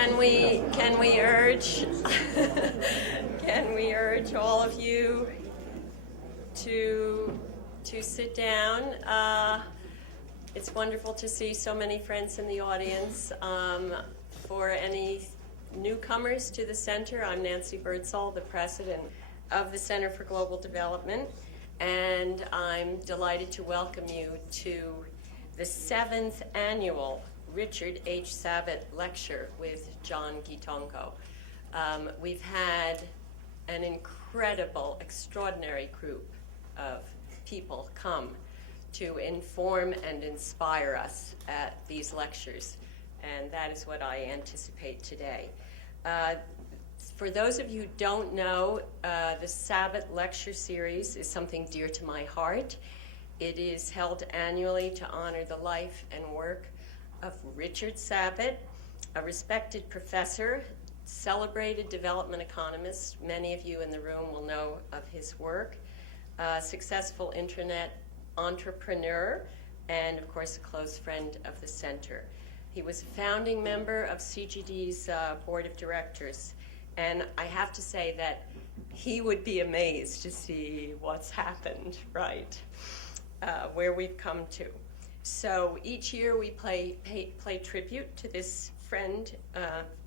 Can we urge can we urge all of you to sit down? It's wonderful to see so many friends in the audience. For any newcomers to the center, I'm Nancy Birdsall, the president of the Center for Global Development, and I'm delighted to welcome you to the 7th annual Richard H. Sabot Lecture with John Githongo. We've had an incredible, extraordinary group of people come to inform and inspire us at these lectures, and that is what I anticipate today. For those of you who don't know, the Sabot Lecture Series is something dear to my heart. It is held annually to honor the life and work of Richard Sabot, a respected professor, celebrated development economist. Many of you in the room will know of his work, a successful internet entrepreneur, and of course a close friend of the center. He was a founding member of CGD's board of directors, and I have to say that he would be amazed to see what's happened, right, where we've come to. So each year we play tribute to this friend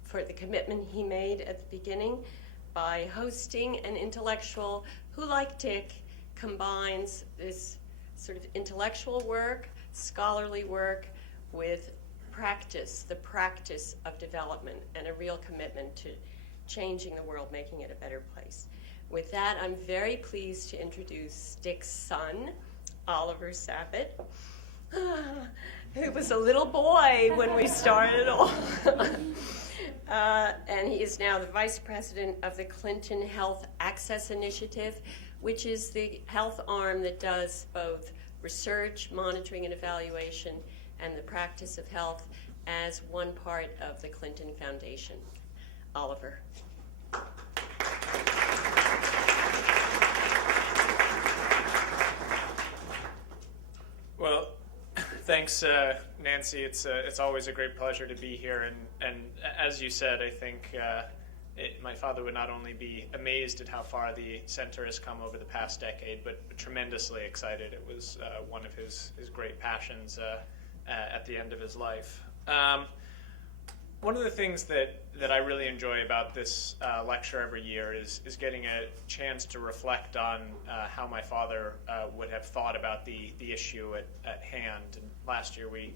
for the commitment he made at the beginning by hosting an intellectual who, like Dick, combines this sort of intellectual work, scholarly work, with practice, the practice of development, and a real commitment to changing the world, making it a better place. With that, I'm very pleased to introduce Dick's son, Oliver Sabot, who was a little boy when we started off. And he is now the vice president of the Clinton Health Access Initiative, which is the health arm that does both research, monitoring, and evaluation, and the practice of health as one part of the Clinton Foundation. Oliver. Well, thanks, Nancy. It's always a great pleasure to be here, and as you said, I think my father would not only be amazed at how far the center has come over the past decade, but tremendously excited. It was one of his great passions at the end of his life. One of the things that I really enjoy about this lecture every year is getting a chance to reflect on how my father would have thought about the issue at hand. And last year we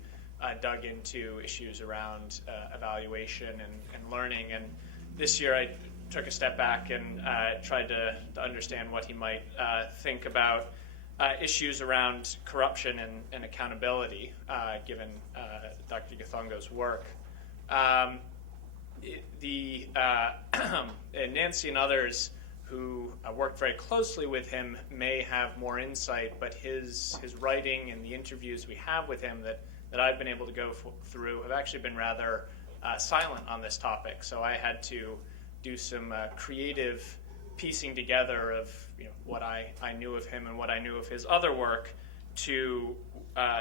dug into issues around evaluation and learning, and this year I took a step back and tried to understand what he might think about issues around corruption and accountability, given Dr. Githongo's work. Nancy and others who worked very closely with him may have more insight, but his writing and the interviews we have with him that I've been able to go through have actually been rather silent on this topic. So I had to do some creative piecing together of what I knew of him and what I knew of his other work to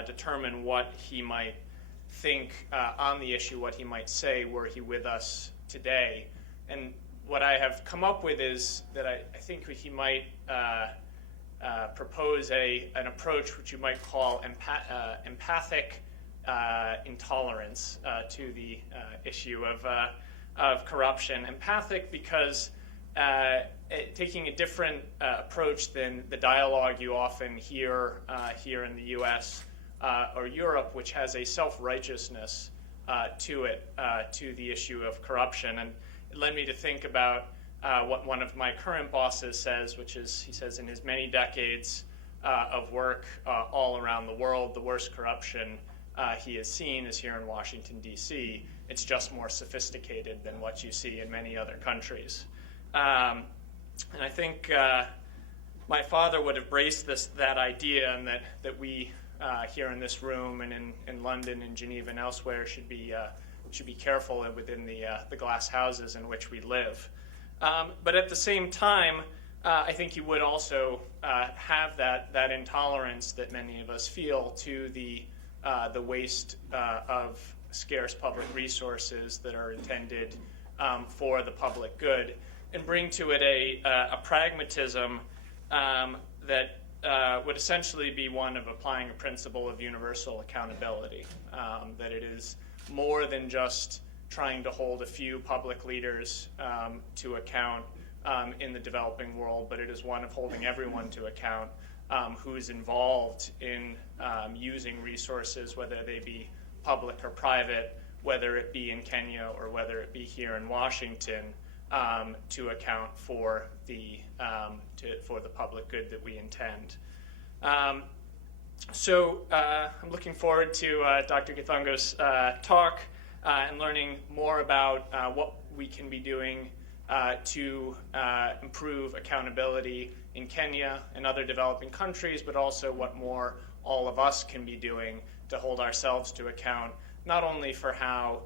determine what he might think on the issue, what he might say were he with us today. And what I have come up with is that I think he might propose an approach which you might call empathic intolerance to the issue of corruption. Empathic because taking a different approach than the dialogue you often hear here in the U.S. Or Europe, which has a self-righteousness to it, to the issue of corruption. And it led me to think about what one of my current bosses says, which is, he says, in his many decades of work all around the world, the worst corruption he has seen is here in Washington, D.C. It's just more sophisticated than what you see in many other countries. And I think my father would have braced that idea, and that we here in this room and in London and Geneva and elsewhere should be careful within the glass houses in which we live. But at the same time, I think he would also have that intolerance that many of us feel to the waste of scarce public resources that are intended for the public good, and bring to it a pragmatism that would essentially be one of applying a principle of universal accountability, that it is more than just trying to hold a few public leaders to account in the developing world, but it is one of holding everyone to account who is involved in using resources, whether they be public or private, whether it be in Kenya or whether it be here in Washington, to account for the public good that we intend. So I'm looking forward to Dr. Githongo's talk and learning more about what we can be doing to improve accountability in Kenya and other developing countries, but also what more all of us can be doing to hold ourselves to account, not only for how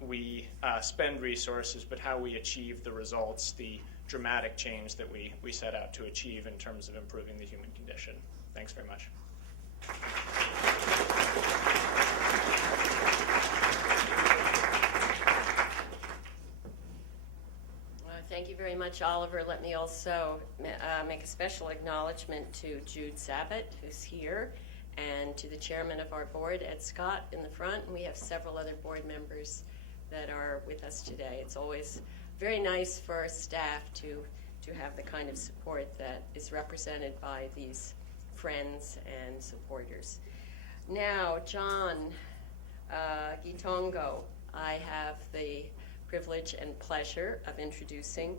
we spend resources, but how we achieve the results, the dramatic change that we set out to achieve in terms of improving the human condition. Thanks very much. Thank you very much, Oliver. Let me also make a special acknowledgement to Jude Sabot, who's here, and to the chairman of our board, Ed Scott, in the front. And we have several other board members that are with us today. It's always very nice for our staff to have the kind of support that is represented by these friends and supporters. Now, John Githongo, I have the privilege and pleasure of introducing.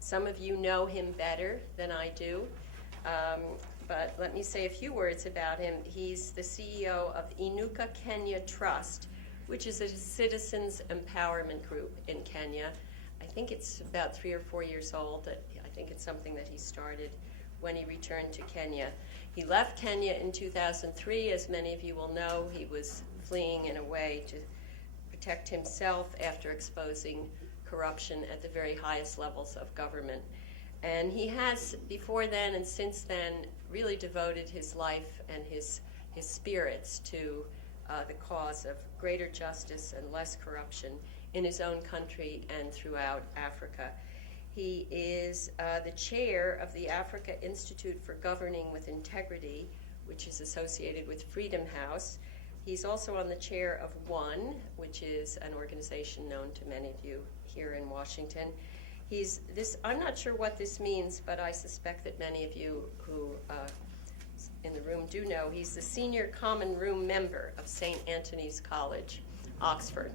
Some of you know him better than I do, but let me say a few words about him. He's the CEO of Inuka Kenya Trust, which is a citizens empowerment group in Kenya. I think it's about 3 or 4 years old. I think it's something that he started when he returned to Kenya. He left Kenya in 2003. As many of you will know, he was fleeing in a way to protect himself after exposing corruption at the very highest levels of government. And he has, before then and since then, really devoted his life and his spirits to the cause of greater justice and less corruption in his own country and throughout Africa. He is the chair of the Africa Institute for Governing with Integrity, which is associated with Freedom House. He's also on the chair of ONE, which is an organization known to many of you here in Washington. I'm not sure what this means, but I suspect that many of you who in the room do know, he's the senior common room member of St. Anthony's College, Oxford.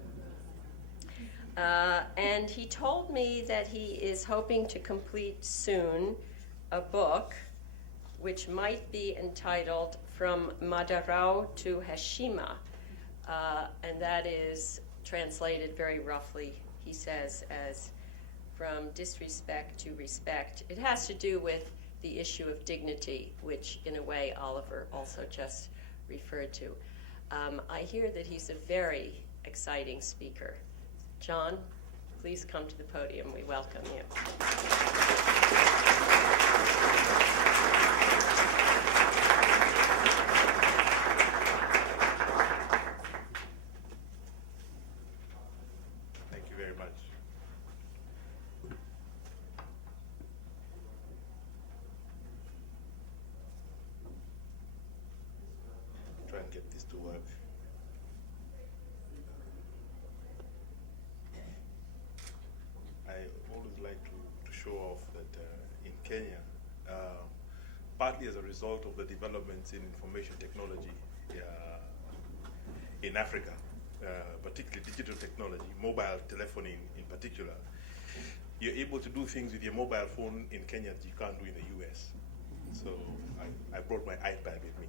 And he told me that he is hoping to complete soon a book which might be entitled From Madarau to Heshima, and that is translated very roughly, he says, as from disrespect to respect. It has to do with the issue of dignity, which in a way Oliver also just referred to. I hear that he's a very exciting speaker. John, please come to the podium. We welcome you. Thank you very much. Try and get this to work. I always like to show off that in Kenya, partly as a result of the developments in information technology in Africa, particularly digital technology, mobile telephony in particular, you're able to do things with your mobile phone in Kenya that you can't do in the US. So I brought my iPad with me.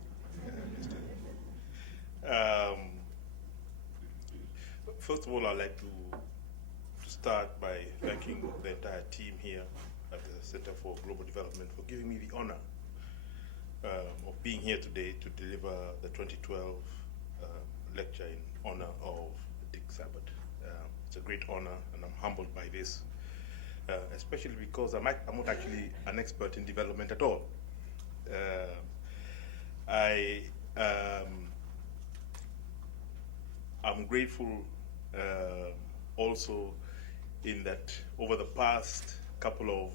First of all, I'd like to start by thanking the entire team here at the Center for Global Development for giving me the honor of being here today to deliver the 2012 lecture in honor of Dick Sabot. It's a great honor, and I'm humbled by this, especially because I'm not actually an expert in development at all. I'm grateful also in that over the past couple of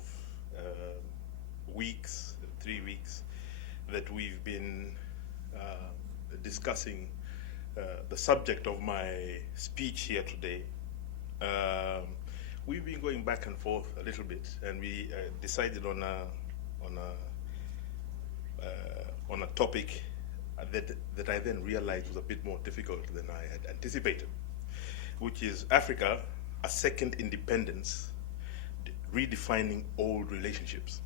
weeks, 3 weeks, that we've been discussing the subject of my speech here today. We've been going back and forth a little bit, and we decided on a topic that I then realized was a bit more difficult than I had anticipated, which is Africa, a second independence, redefining old relationships.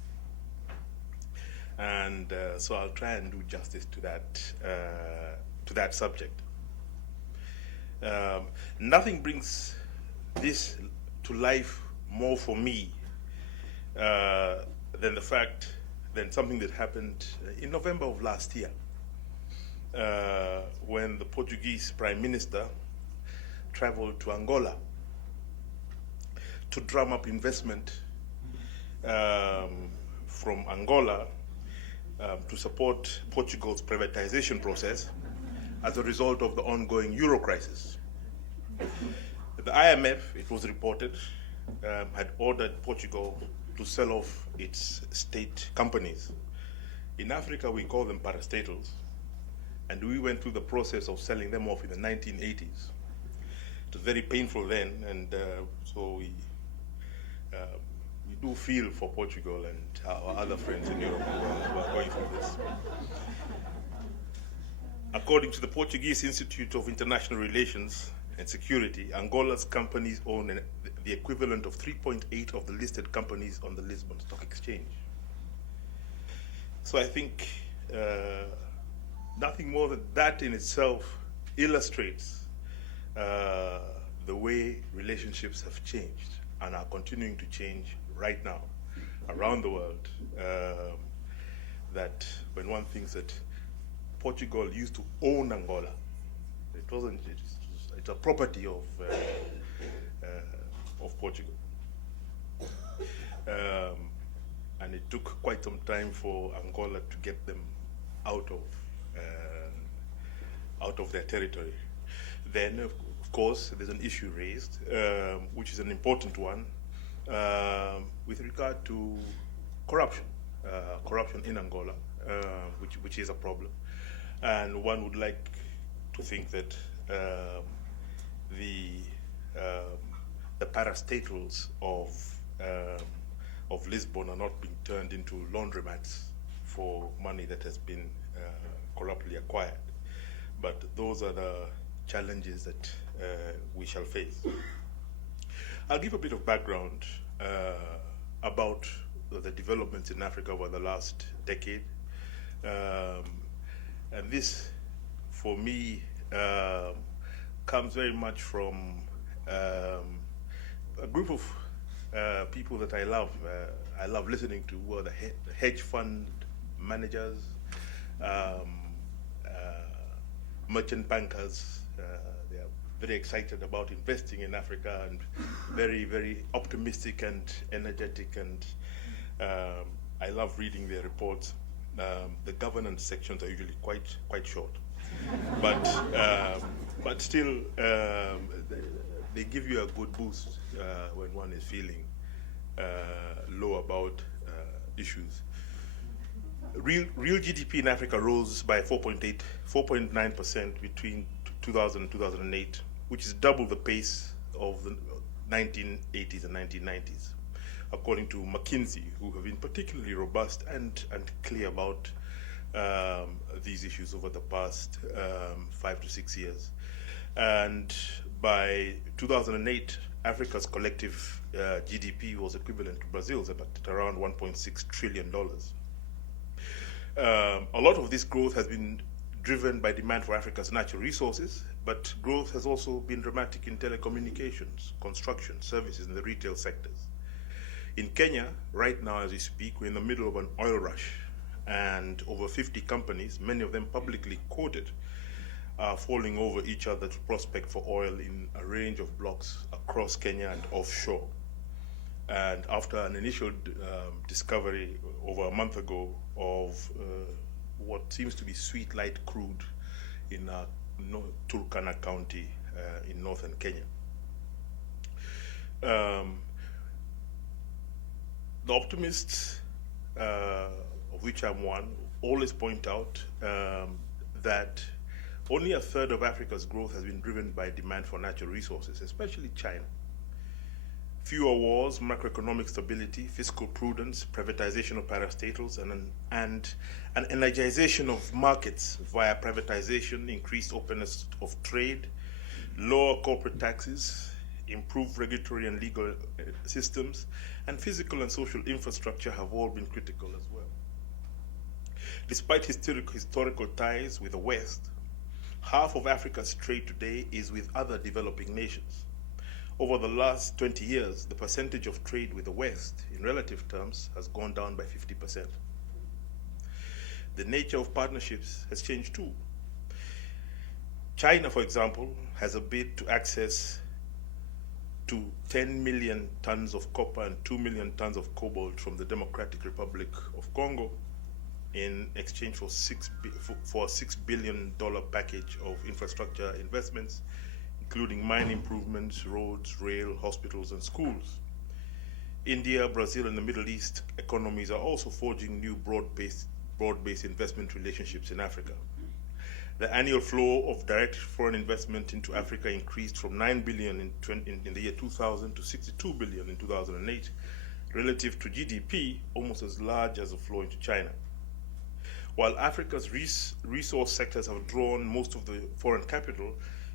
And so I'll try and do justice to that subject. Nothing brings this to life more for me than something that happened in November of last year, when the Portuguese Prime Minister traveled to Angola to drum up investment from Angola to support Portugal's privatization process as a result of the ongoing euro crisis. The IMF, it was reported, had ordered Portugal to sell off its state companies. In Africa, we call them parastatals, and we went through the process of selling them off in the 1980s. It was very painful then, and so we do feel for Portugal and our other friends in Europe who are going through this. According to the Portuguese Institute of International Relations and Security, Angola's companies own the equivalent of 3.8 of the listed companies on the Lisbon Stock Exchange. So I think nothing more than that in itself illustrates the way relationships have changed and are continuing to change right now around the world. That when one thinks that Portugal used to own Angola, it wasn't. It's a property of Portugal, and it took quite some time for Angola to get them out of their territory. Then, of course, there's an issue raised, which is an important one, with regard to corruption in Angola, which is a problem, and one would like to think that the parastatals of Lisbon are not being turned into laundromats for money that has been corruptly acquired. But those are the challenges that we shall face. I'll give a bit of background about the developments in Africa over the last decade. And this, for me, comes very much from a group of people that I love. I love listening to, who are the hedge fund managers, merchant bankers. They are very excited about investing in Africa and very, very optimistic and energetic. And I love reading their reports. The governance sections are usually quite short, but still they give you a good boost when one is feeling low about issues. Real GDP in Africa rose by 4.9% between 2000 and 2008, which is double the pace of the 1980s and 1990s, according to McKinsey, who have been particularly robust and clear about these issues over the past 5 to 6 years. And by 2008, Africa's collective GDP was equivalent to Brazil's, at around $1.6 trillion. A lot of this growth has been driven by demand for Africa's natural resources, but growth has also been dramatic in telecommunications, construction, services, and the retail sectors. In Kenya, right now as we speak, we're in the middle of an oil rush, and over 50 companies, many of them publicly quoted, are falling over each other to prospect for oil in a range of blocks across Kenya and offshore. And after an initial discovery over a month ago of what seems to be sweet light crude in Turkana County, in northern Kenya. The optimists, of which I'm one, always point out that only a third of Africa's growth has been driven by demand for natural resources, especially China. Fewer wars, macroeconomic stability, fiscal prudence, privatization of parastatals, and an energization of markets via privatization, increased openness of trade, lower corporate taxes, improved regulatory and legal systems, and physical and social infrastructure have all been critical as well. Despite historical ties with the West, half of Africa's trade today is with other developing nations. Over the last 20 years, the percentage of trade with the West, in relative terms, has gone down by 50%. The nature of partnerships has changed too. China, for example, has a bid to access to 10 million tons of copper and 2 million tons of cobalt from the Democratic Republic of Congo in exchange for a $6 billion package of infrastructure investments, including mine improvements, roads, rail, hospitals, and schools. India, Brazil, and the Middle East economies are also forging new broad-based investment relationships in Africa. The annual flow of direct foreign investment into Africa increased from 9 billion in the year 2000 to 62 billion in 2008, relative to GDP, almost as large as the flow into China. While Africa's resource sectors have drawn most of the foreign capital,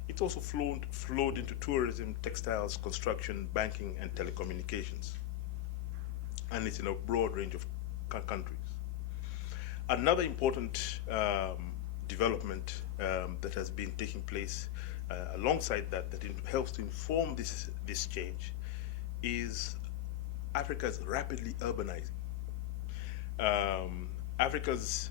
it's also flowed into tourism, textiles, construction, banking, and telecommunications. And it's in a broad range of countries. Another important development that has been taking place alongside that helps to inform this change is Africa's rapidly urbanizing. Africa's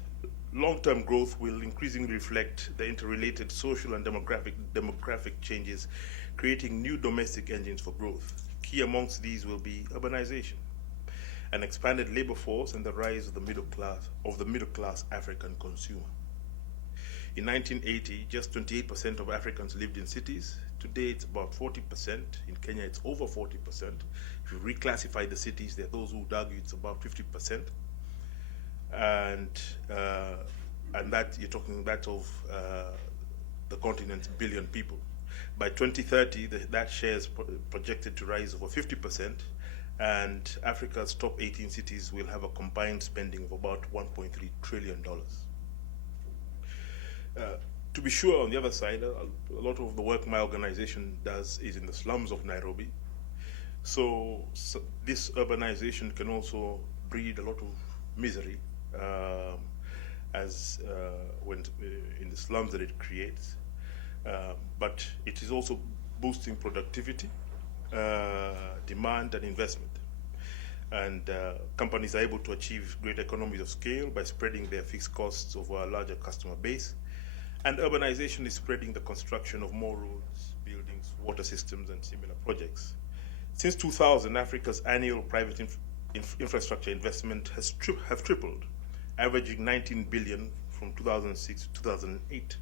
long-term growth will increasingly reflect the interrelated social and demographic changes, creating new domestic engines for growth. Key amongst these will be urbanization, an expanded labor force, and the rise of the middle class African consumer. In 1980, just 28% of Africans lived in cities. Today, it's about 40%. In Kenya, it's over 40%. If you reclassify the cities, there are those who would argue it's about 50%. And that you're talking that of the continent's billion people. By 2030, that share is projected to rise over 50%, and Africa's top 18 cities will have a combined spending of about $1.3 trillion. To be sure, on the other side, a lot of the work my organization does is in the slums of Nairobi. So this urbanization can also breed a lot of misery when in the slums that it creates. But it is also boosting productivity, demand, and investment. And companies are able to achieve great economies of scale by spreading their fixed costs over a larger customer base. And urbanization is spreading the construction of more roads, buildings, water systems, and similar projects. Since 2000, Africa's annual private infrastructure investment have tripled, averaging 19 billion from 2006 to 2008.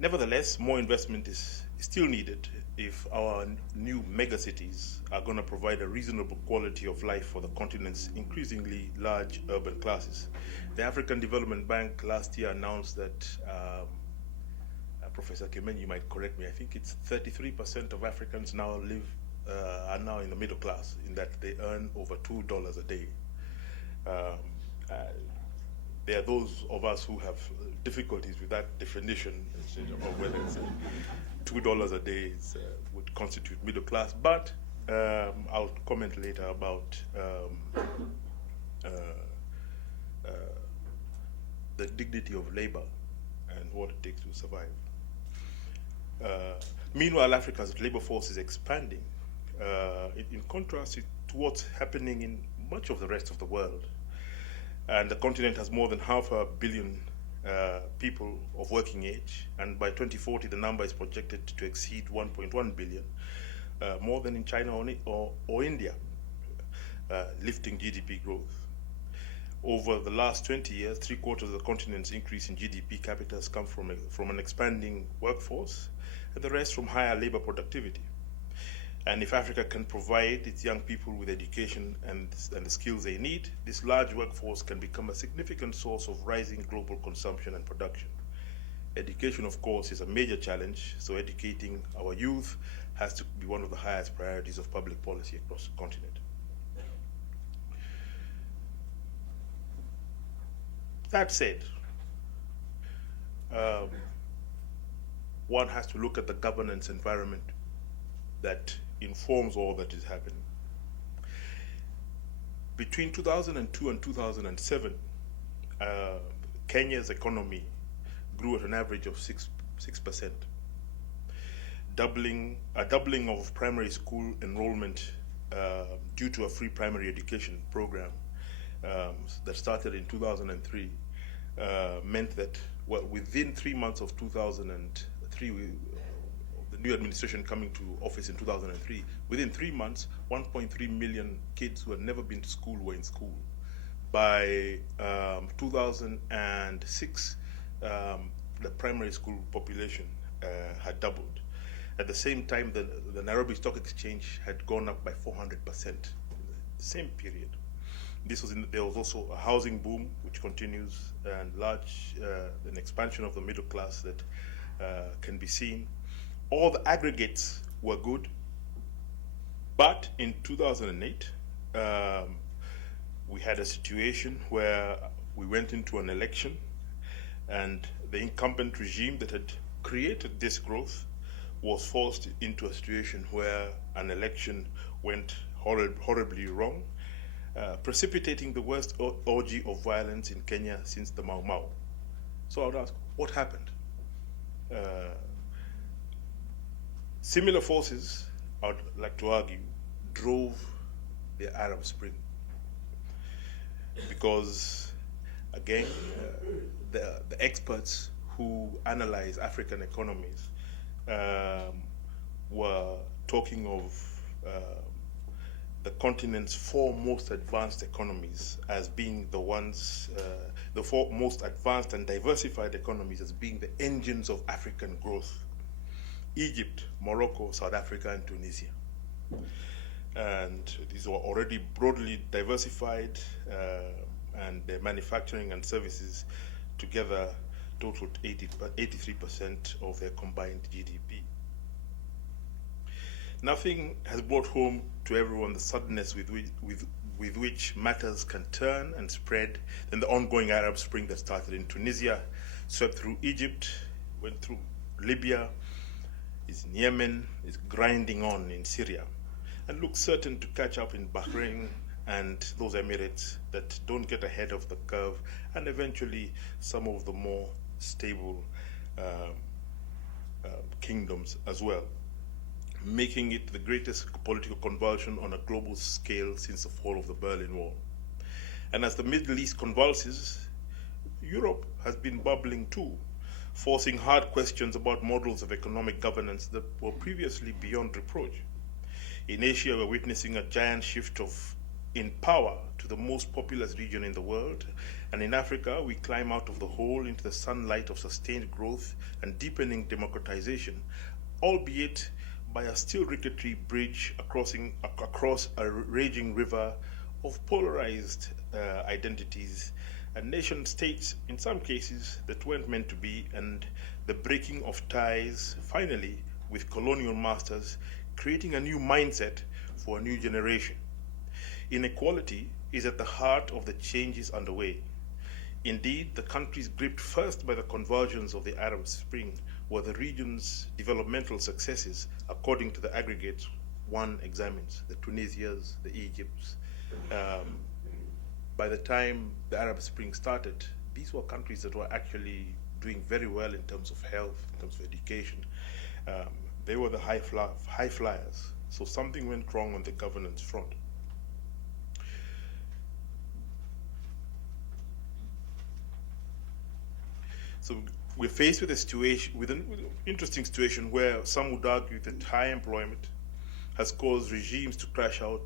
Nevertheless, more investment is still needed if our new megacities are going to provide a reasonable quality of life for the continent's increasingly large urban classes. The African Development Bank last year announced that, Professor Kemen, you might correct me, I think it's 33% of Africans now are now in the middle class, in that they earn over $2 a day. There are those of us who have difficulties with that definition of whether it's $2 a day would constitute middle class, but I'll comment later about the dignity of labor and what it takes to survive. Meanwhile, Africa's labor force is expanding, in contrast to what's happening in much of the rest of the world. And the continent has more than 500 million people of working age, and by 2040 the number is projected to exceed 1.1 billion, more than in China or India, lifting GDP growth. Over the last 20 years, 3/4 of the continent's increase in GDP capita has come from an expanding workforce, and the rest from higher labor productivity. And if Africa can provide its young people with education and the skills they need, this large workforce can become a significant source of rising global consumption and production. Education, of course, is a major challenge, so educating our youth has to be one of the highest priorities of public policy across the continent. That said, one has to look at the governance environment that informs all that is happening. Between 2002 and 2007, Kenya's economy grew at an average of 6%. A doubling of primary school enrollment due to a free primary education program that started in 2003 meant that within 3 months of 2003, the new administration coming to office in 2003, within 3 months, 1.3 million kids who had never been to school were in school. By 2006, the primary school population had doubled. At the same time, the Nairobi Stock Exchange had gone up by 400% in the same period. There was also a housing boom, which continues, and an expansion of the middle class that can be seen. All the aggregates were good, but in 2008, we had a situation where we went into an election, and the incumbent regime that had created this growth was forced into a situation where an election went horribly wrong, precipitating the worst orgy of violence in Kenya since the Mau Mau. So I would ask, what happened? Similar forces, I would like to argue, drove the Arab Spring. Because, again, the experts who analyze African economies were talking of the continent's 4 most advanced economies as being the ones, the 4 most advanced and diversified economies as being the engines of African growth. Egypt, Morocco, South Africa, and Tunisia. And these were already broadly diversified, and their manufacturing and services together totaled 83% of their combined GDP. Nothing has brought home to everyone the suddenness with which matters can turn and spread than the ongoing Arab Spring that started in Tunisia, swept through Egypt, went through Libya, is in Yemen, is grinding on in Syria, and looks certain to catch up in Bahrain and those Emirates that don't get ahead of the curve, and eventually some of the more stable kingdoms as well, making it the greatest political convulsion on a global scale since the fall of the Berlin Wall. And as the Middle East convulses, Europe has been bubbling too, forcing hard questions about models of economic governance that were previously beyond reproach. In Asia, we're witnessing a giant shift in power to the most populous region in the world, and in Africa, we climb out of the hole into the sunlight of sustained growth and deepening democratization, albeit by a still rickety bridge across a raging river of polarized identities and nation states, in some cases, that weren't meant to be, and the breaking of ties, finally, with colonial masters, creating a new mindset for a new generation. Inequality is at the heart of the changes underway. Indeed, the countries gripped first by the convulsions of the Arab Spring were the region's developmental successes, according to the aggregates one examines, the Tunisias, the Egypts. By the time the Arab Spring started, these were countries that were actually doing very well in terms of health, in terms of education. They were the high flyers. So something went wrong on the governance front. So we're faced with an interesting situation where some would argue that high employment has caused regimes to crash out,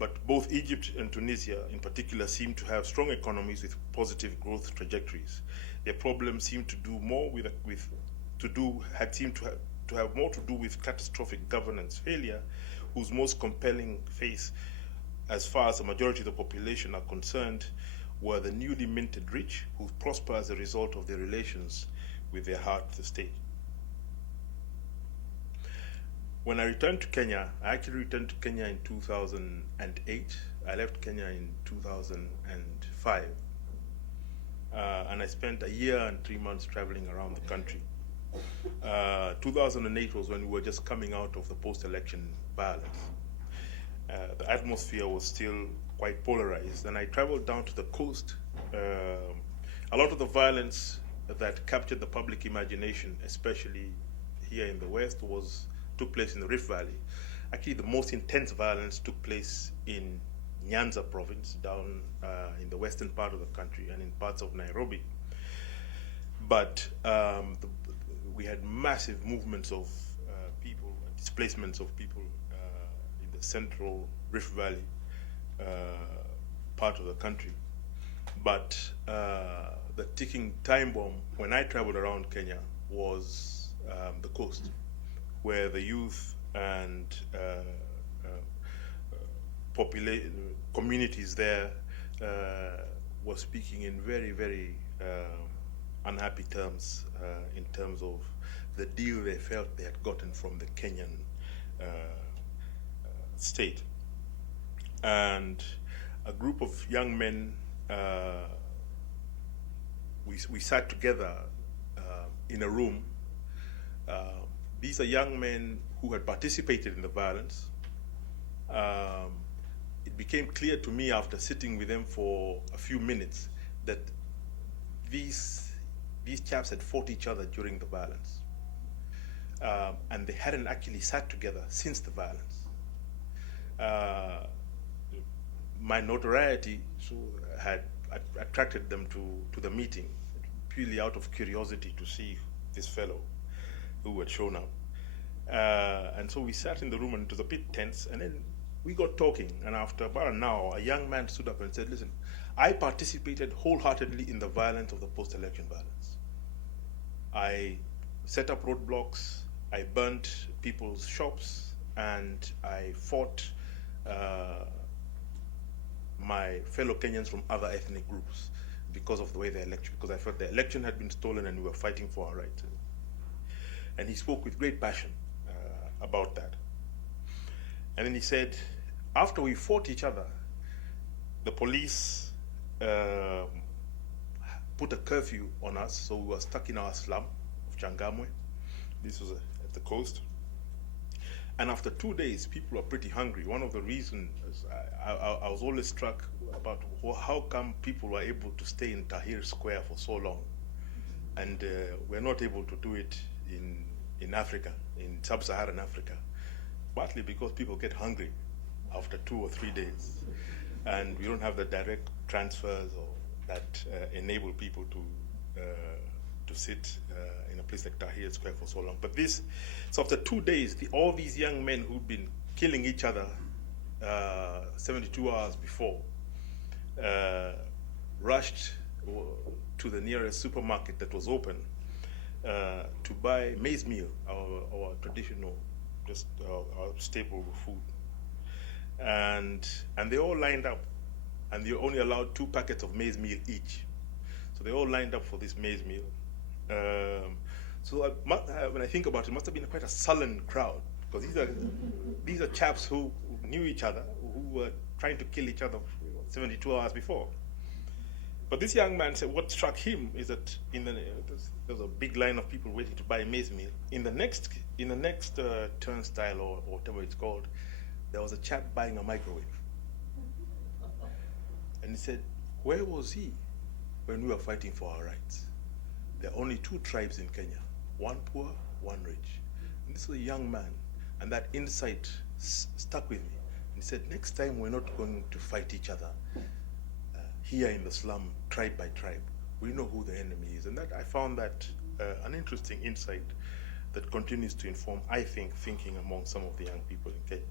But both Egypt and Tunisia, in particular, seem to have strong economies with positive growth trajectories. Their problems seem to do more to have more to do with catastrophic governance failure, whose most compelling face, as far as the majority of the population are concerned, were the newly minted rich, who prosper as a result of their relations with their heart, the state. When I returned to Kenya, I actually returned to Kenya in 2008. I left Kenya in 2005. And I spent a year and 3 months traveling around the country. 2008 was when we were just coming out of the post-election violence. The atmosphere was still quite polarized, and I traveled down to the coast. A lot of the violence that captured the public imagination, especially here in the West, took place in the Rift Valley. Actually, the most intense violence took place in Nyanza province, down in the western part of the country and in parts of Nairobi. But we had massive movements of people, displacements of people in the central Rift Valley part of the country. But the ticking time bomb when I traveled around Kenya was the coast, where the youth and communities there were speaking in very, very unhappy terms in terms of the deal they felt they had gotten from the Kenyan state. And a group of young men, we sat together in a room. These are young men who had participated in the violence. It became clear to me after sitting with them for a few minutes that these chaps had fought each other during the violence. And they hadn't actually sat together since the violence. My notoriety had attracted them to the meeting, purely out of curiosity to see this fellow who had shown up. And so we sat in the room, and it was a bit tense, and then we got talking, and after about an hour, a young man stood up and said, listen, I participated wholeheartedly in the violence of the post-election violence. I set up roadblocks, I burnt people's shops, and I fought my fellow Kenyans from other ethnic groups because of the way the election, because I felt the election had been stolen and we were fighting for our rights. And he spoke with great passion about that. And then he said, after we fought each other, the police put a curfew on us, so we were stuck in our slum of Changamwe. This was at the coast. And after 2 days, people were pretty hungry. One of the reasons I was always struck about how come people were able to stay in Tahrir Square for so long, and we're not able to do it in Africa, in sub-Saharan Africa, partly because people get hungry after 2 or 3 days, and we don't have the direct transfers or that enable people to sit in a place like Tahrir Square for so long. But so after 2 days, all these young men who'd been killing each other 72 hours before rushed to the nearest supermarket that was open to buy maize meal, our traditional, just our staple food. And they all lined up, and they only allowed 2 packets of maize meal each. So they all lined up for this maize meal. So when I think about it, it must have been quite a sullen crowd, because these are chaps who knew each other, who were trying to kill each other 72 hours before. But this young man said what struck him is that there was a big line of people waiting to buy maize meal. In the next turnstile or whatever it's called, there was a chap buying a microwave. And he said, where was he when we were fighting for our rights? There are only 2 tribes in Kenya, one poor, one rich. And this was a young man, and that insight stuck with me. He said, next time we're not going to fight each other here in the slum, tribe by tribe. We know who the enemy is. And that I found that an interesting insight that continues to inform, I think, thinking among some of the young people in Kenya.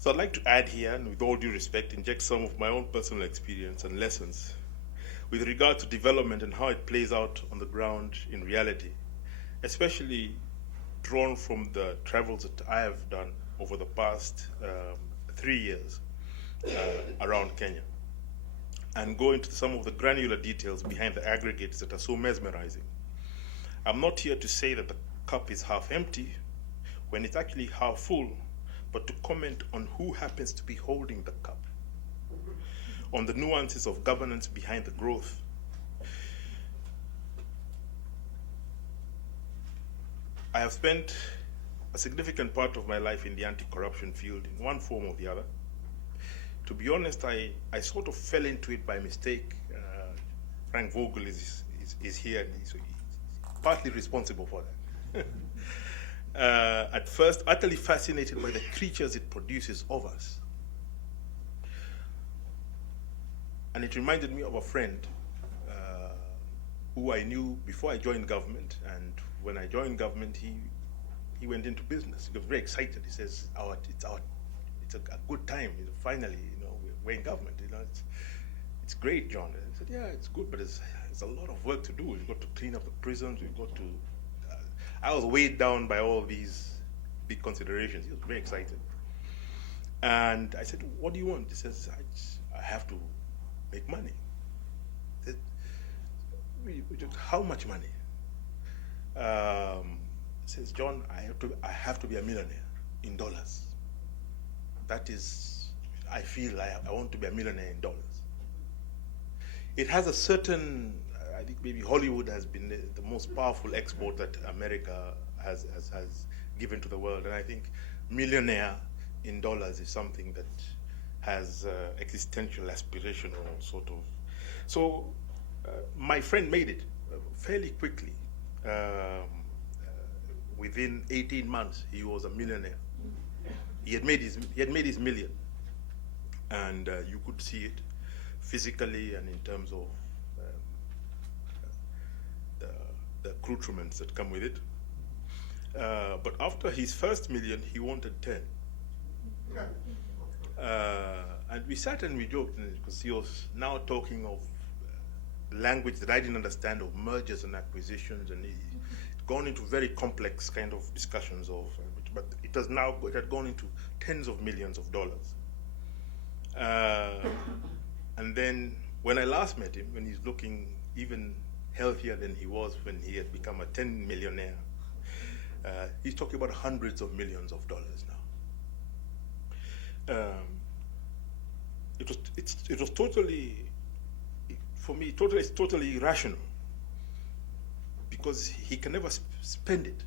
So I'd like to add here, and with all due respect, inject some of my own personal experience and lessons with regard to development and how it plays out on the ground in reality, especially drawn from the travels that I have done over the past 3 years around Kenya, and go into some of the granular details behind the aggregates that are so mesmerizing. I'm not here to say that the cup is half empty when it's actually half full, but to comment on who happens to be holding the cup, on the nuances of governance behind the growth. I have spent a significant part of my life in the anti-corruption field in one form or the other. To be honest, I sort of fell into it by mistake. Frank Vogel is here, and he's partly responsible for that. At first, utterly fascinated by the creatures it produces of us. And it reminded me of a friend who I knew before I joined government, and when I joined government, he went into business. He was very excited. He says, it's a good time. Finally, we're in government. It's great, John. I said, yeah, it's good, but it's a lot of work to do. We've got to clean up the prisons. We've got to. I was weighed down by all these big considerations. He was very excited, and I said, "What do you want?" He says, "I have to make money." I said, "How much money?" He says, "John, I have to be a millionaire in dollars. That is, I feel I want to be a millionaire in dollars." It has a certain, I think maybe Hollywood has been the most powerful export that America has given to the world, and I think millionaire in dollars is something that has existential aspirational sort of. So my friend made it fairly quickly. Within 18 months, he was a millionaire. He had made his million, and you could see it physically and in terms of the accoutrements that come with it. But after his first million, he wanted 10. And we sat and we joked, because he was now talking of language that I didn't understand, of mergers and acquisitions, and he'd gone into very complex kind of discussions of, but it had gone into tens of millions of dollars. And then when I last met him, when he's looking even healthier than he was when he had become a 10 millionaire, he's talking about hundreds of millions of dollars now. It was totally, for me, it's totally irrational, because he can never spend it,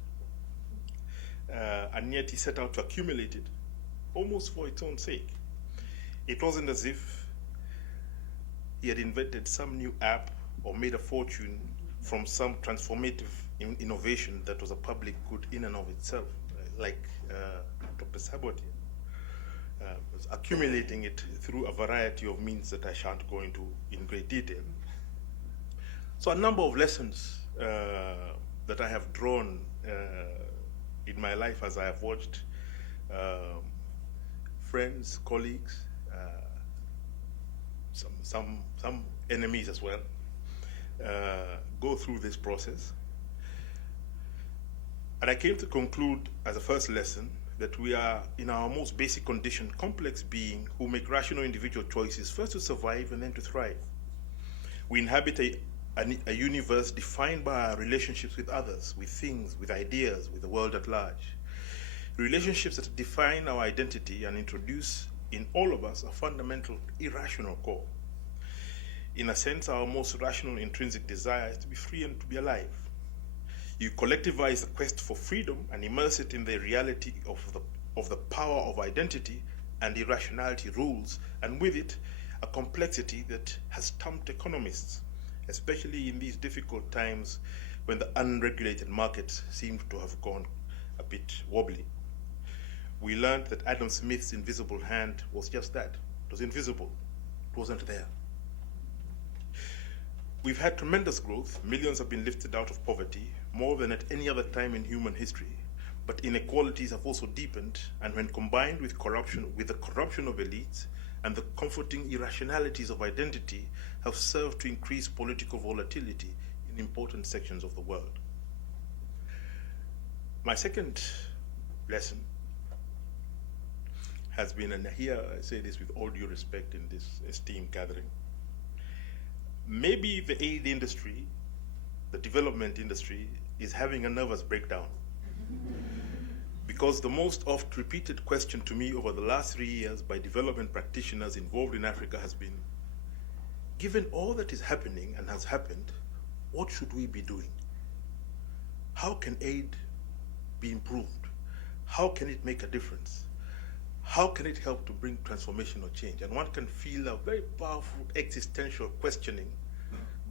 and yet he set out to accumulate it, almost for its own sake. It wasn't as if he had invented some new app or made a fortune from some transformative innovation that was a public good in and of itself, like Dr. Sabot was accumulating it through a variety of means that I shan't go into in great detail. So a number of lessons that I have drawn in my life as I have watched friends, colleagues, some enemies as well, go through this process. And I came to conclude as a first lesson that we are, in our most basic condition, complex beings who make rational individual choices, first to survive and then to thrive. We inhabit a universe defined by our relationships with others, with things, with ideas, with the world at large. Relationships that define our identity and introduce in all of us a fundamental irrational core. In a sense, our most rational intrinsic desire is to be free and to be alive. You collectivize the quest for freedom and immerse it in the reality of the power of identity, and irrationality rules, and with it, a complexity that has stumped economists, especially in these difficult times when the unregulated markets seem to have gone a bit wobbly. We learned that Adam Smith's invisible hand was just that. It was invisible. It wasn't there. We've had tremendous growth. Millions have been lifted out of poverty, more than at any other time in human history. but inequalities have also deepened, and when combined with the corruption of elites and the comforting irrationalities of identity, have served to increase political volatility in important sections of the world. My second lesson has been, and here I say this with all due respect in this esteemed gathering, maybe the aid industry, the development industry, is having a nervous breakdown. Because the most oft repeated question to me over the last 3 years by development practitioners involved in Africa has been, given all that is happening and has happened, what should we be doing? How can aid be improved? How can it make a difference? How can it help to bring transformational change? And one can feel a very powerful existential questioning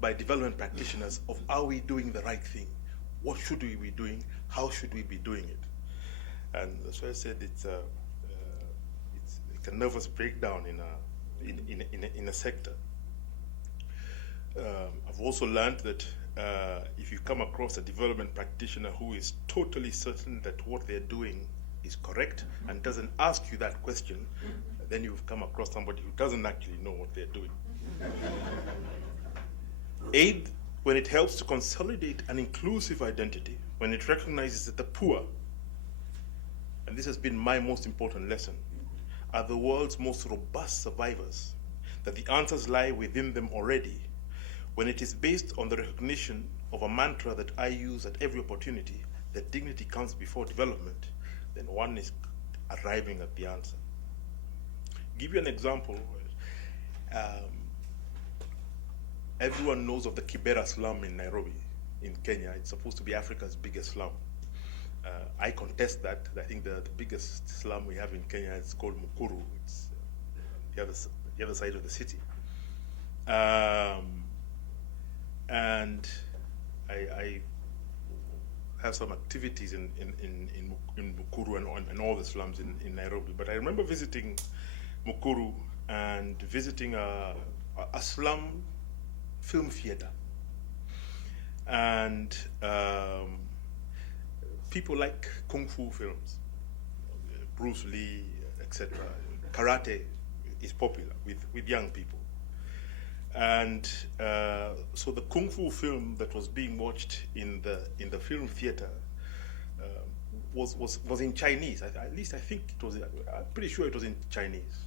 by development practitioners of, are we doing the right thing? What should we be doing? How should we be doing it? And that's why I said it's a nervous breakdown in a sector. I've also learned that if you come across a development practitioner who is totally certain that what they're doing is correct and doesn't ask you that question, then you've come across somebody who doesn't actually know what they're doing. Aid, when it helps to consolidate an inclusive identity, when it recognizes that the poor, and this has been my most important lesson, are the world's most robust survivors, that the answers lie within them already, when it is based on the recognition of a mantra that I use at every opportunity, that dignity comes before development, then one is arriving at the answer. Give you an example. Everyone knows of the Kibera slum in Nairobi, in Kenya. It's supposed to be Africa's biggest slum. I contest that. I think the biggest slum we have in Kenya is called Mukuru. It's the other side of the city. And I have some activities in Mukuru and all the slums in Nairobi. But I remember visiting Mukuru and visiting a slum film theater. And people like kung fu films, Bruce Lee, etc. Karate is popular with young people. And so the kung fu film that was being watched in the film theater was in Chinese. At least I think it was. I'm pretty sure it was in Chinese.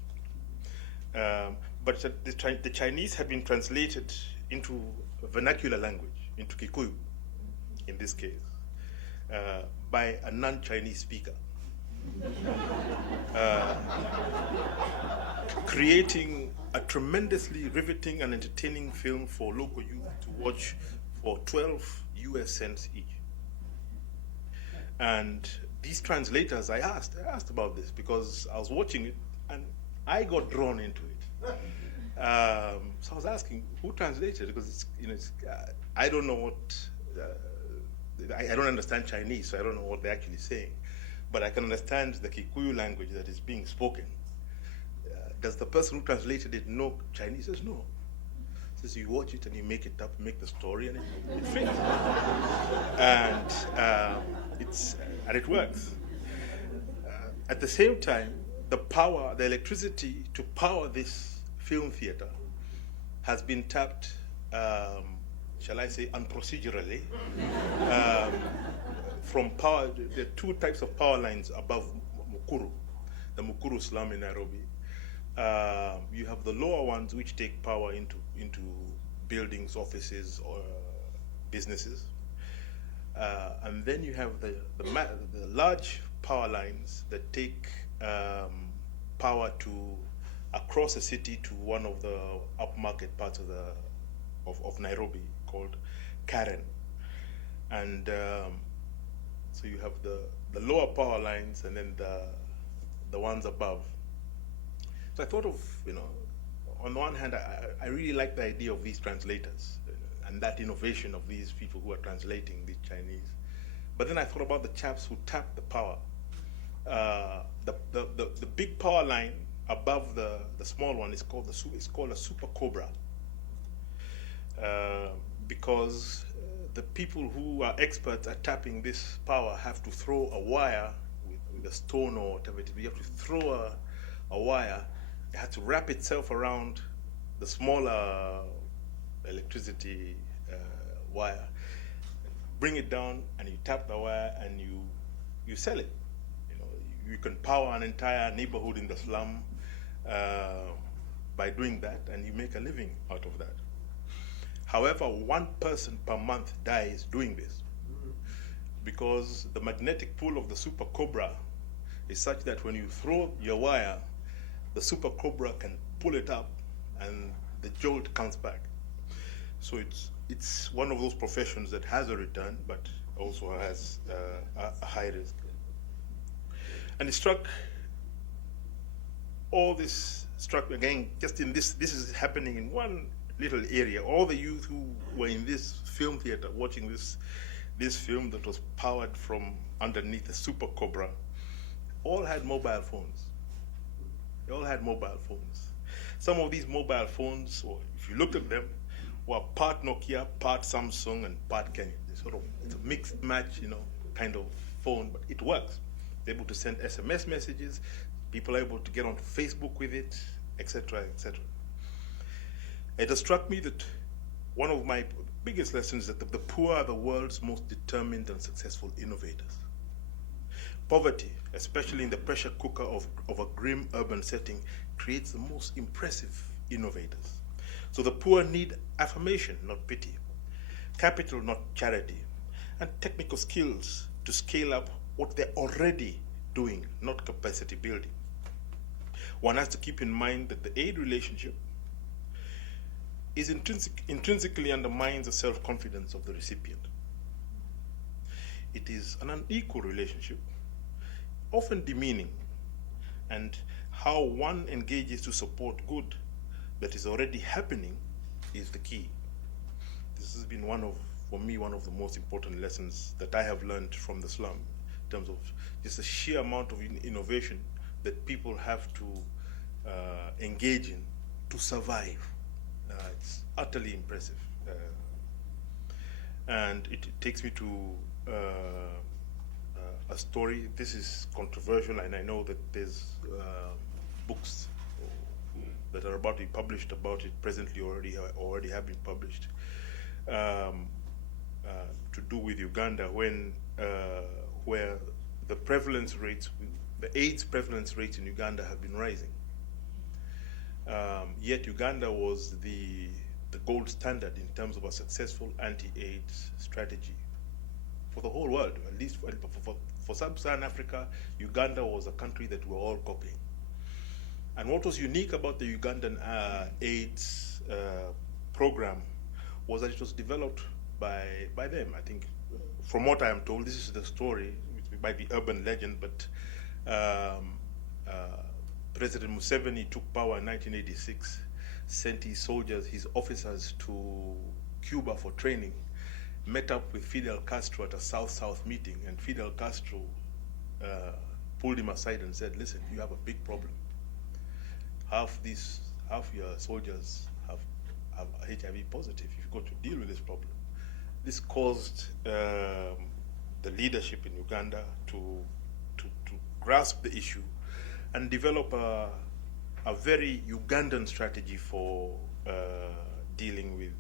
But the Chinese had been translated into vernacular language, into Kikuyu, in this case, by a non-Chinese speaker, creating a tremendously riveting and entertaining film for local youth to watch for 12 US cents each. And these translators, I asked about this because I was watching it and I got drawn into it. So I was asking, who translated? Because I don't know what, I don't understand Chinese, so I don't know what they're actually saying. But I can understand the Kikuyu language that is being spoken. Does the person who translated it know Chinese? He says no. He says you watch it and you make it up, make the story, and it fits. And it works. At the same time, the electricity to power this film theater has been tapped, shall I say, unprocedurally, from power. There are two types of power lines above Mukuru, the Mukuru slum in Nairobi. You have the lower ones which take power into buildings, offices, or businesses, and then you have the large power lines that take power across the city to one of the upmarket parts of Nairobi called Karen, and so you have the lower power lines and then the ones above. So I thought of, on the one hand, I really like the idea of these translators and that innovation of these people who are translating the Chinese. But then I thought about the chaps who tap the power. The big power line above the small one is called a super cobra, because the people who are experts at tapping this power have to throw a wire with a stone or whatever it is. You have to throw a wire. It has to wrap itself around the smaller electricity wire, bring it down, and you tap the wire and you sell it. You can power an entire neighborhood in the slum by doing that, and you make a living out of that. However, one person per month dies doing this because the magnetic pull of the super cobra is such that when you throw your wire, the super cobra can pull it up and the jolt comes back. So it's one of those professions that has a return but also has a high risk. And it struck again, just in this is happening in one little area. All the youth who were in this film theater watching this film that was powered from underneath a super cobra, all had mobile phones. They all had mobile phones. Some of these mobile phones, or if you looked at them, were part Nokia, part Samsung, and part Canon. It's a mixed match, kind of phone, but it works. They're able to send SMS messages. People are able to get onto Facebook with it, etc., etc. It has struck me that one of my biggest lessons is that the poor are the world's most determined and successful innovators. Poverty, especially in the pressure cooker of a grim urban setting, creates the most impressive innovators. So the poor need affirmation, not pity, capital, not charity, and technical skills to scale up what they're already doing, not capacity building. One has to keep in mind that the aid relationship is intrinsically undermines the self-confidence of the recipient. It is an unequal relationship, often demeaning, and how one engages to support good that is already happening is the key. This has been for me, one of the most important lessons that I have learned from the slum, in terms of just the sheer amount of innovation that people have to engage in to survive. It's utterly impressive. And it takes me to a story. This is controversial, and I know that there's books that are about to be published about it presently, already have been published, to do with Uganda, where the prevalence rates, the AIDS prevalence rates in Uganda have been rising. Yet Uganda was the gold standard in terms of a successful anti-AIDS strategy for the whole world. At least for sub-Saharan Africa, Uganda was a country that we're all copying. And what was unique about the Ugandan AIDS program was that it was developed by them. I think, from what I am told, this is the story. It might be urban legend, but President Museveni took power in 1986, sent his soldiers, his officers to Cuba for training, met up with Fidel Castro at a South-South meeting, and Fidel Castro pulled him aside and said, listen, you have a big problem. Half your soldiers have HIV positive. You've got to deal with this problem. This caused the leadership in Uganda to grasp the issue and develop a very Ugandan strategy for dealing with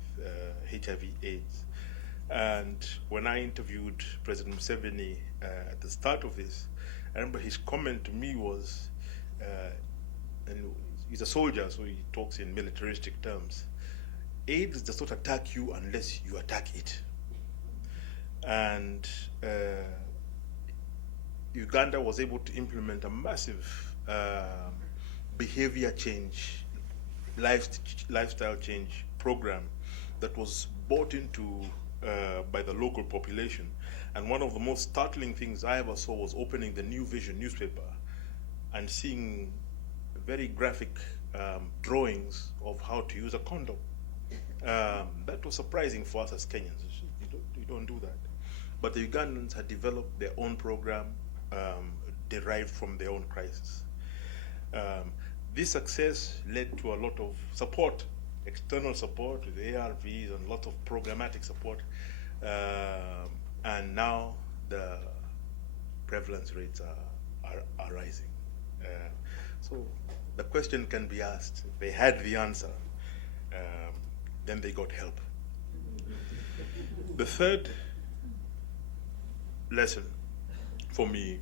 HIV/AIDS. And when I interviewed President Museveni at the start of this, I remember his comment to me was, and he's a soldier, so he talks in militaristic terms, AIDS does not attack you unless you attack it. And Uganda was able to implement a massive behavior change, lifestyle change program that was bought into by the local population. And one of the most startling things I ever saw was opening the New Vision newspaper and seeing very graphic drawings of how to use a condom. That was surprising for us as Kenyans. You don't do that. But the Ugandans had developed their own program derived from their own crisis. This success led to a lot of support, external support with ARVs and a lot of programmatic support. And now the prevalence rates are rising. So the question can be asked, if they had the answer, then they got help. The third lesson for me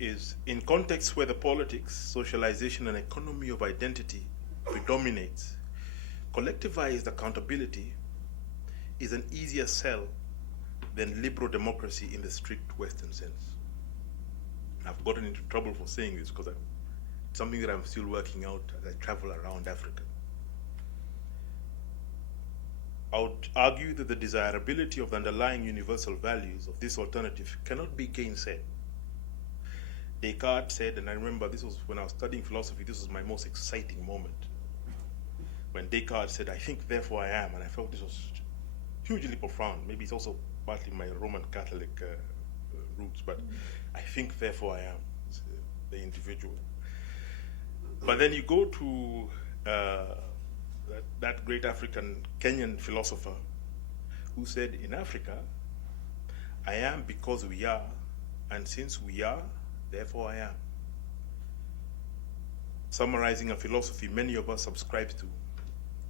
is in contexts where the politics, socialization, and economy of identity predominates, collectivized accountability is an easier sell than liberal democracy in the strict Western sense. I've gotten into trouble for saying this because it's something that I'm still working out as I travel around Africa. I would argue that the desirability of the underlying universal values of this alternative cannot be gainsaid. Descartes said, and I remember this was when I was studying philosophy, this was my most exciting moment. When Descartes said, I think, therefore I am, and I felt this was hugely profound. Maybe it's also partly my Roman Catholic roots, but I think, therefore I am, it's, the individual. But then you go to that great African Kenyan philosopher who said, in Africa, I am because we are, and since we are, therefore I am. Summarizing a philosophy many of us subscribe to,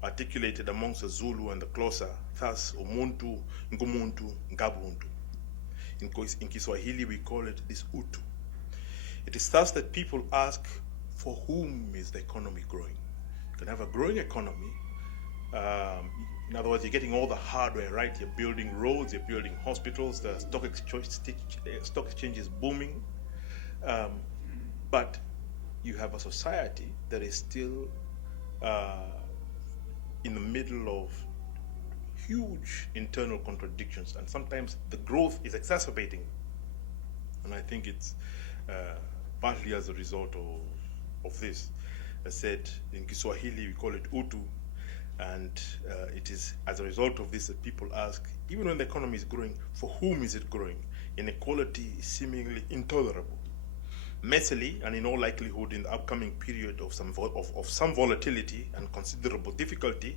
articulated amongst the Zulu and the Xhosa, thus, umuntu, ngumuntu, ngabuntu. In Kiswahili, we call it this utu. It is thus that people ask, for whom is the economy growing? You can have a growing economy. In other words, you're getting all the hardware right. You're building roads, you're building hospitals, the stock exchange is booming. But you have a society that is still in the middle of huge internal contradictions, and sometimes the growth is exacerbating. And I think it's partly as a result of this. I said in Kiswahili we call it utu, and it is as a result of this that people ask, even when the economy is growing, for whom is it growing? Inequality is seemingly intolerable. Messily, and in all likelihood in the upcoming period of some volatility and considerable difficulty,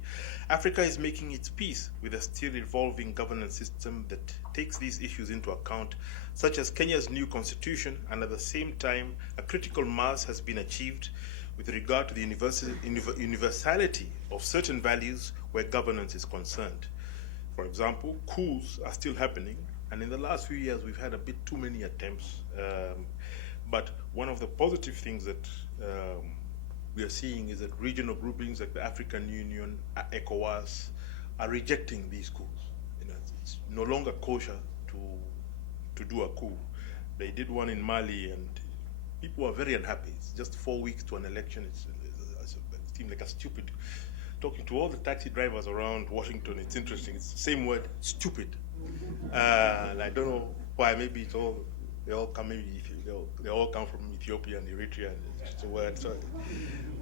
Africa is making its peace with a still evolving governance system that takes these issues into account, such as Kenya's new constitution, and at the same time, a critical mass has been achieved with regard to the universality of certain values where governance is concerned. For example, coups are still happening, and in the last few years we've had a bit too many attempts. But one of the positive things that we are seeing is that regional groupings like the African Union, ECOWAS, are rejecting these coups. You know, it's no longer kosher to do a coup. They did one in Mali, and people are very unhappy. It's just 4 weeks to an election. It seemed like a stupid. Talking to all the taxi drivers around Washington, it's interesting. It's the same word, stupid. And I don't know why. Maybe it's all. They all come from Ethiopia and Eritrea, and it's a word. So,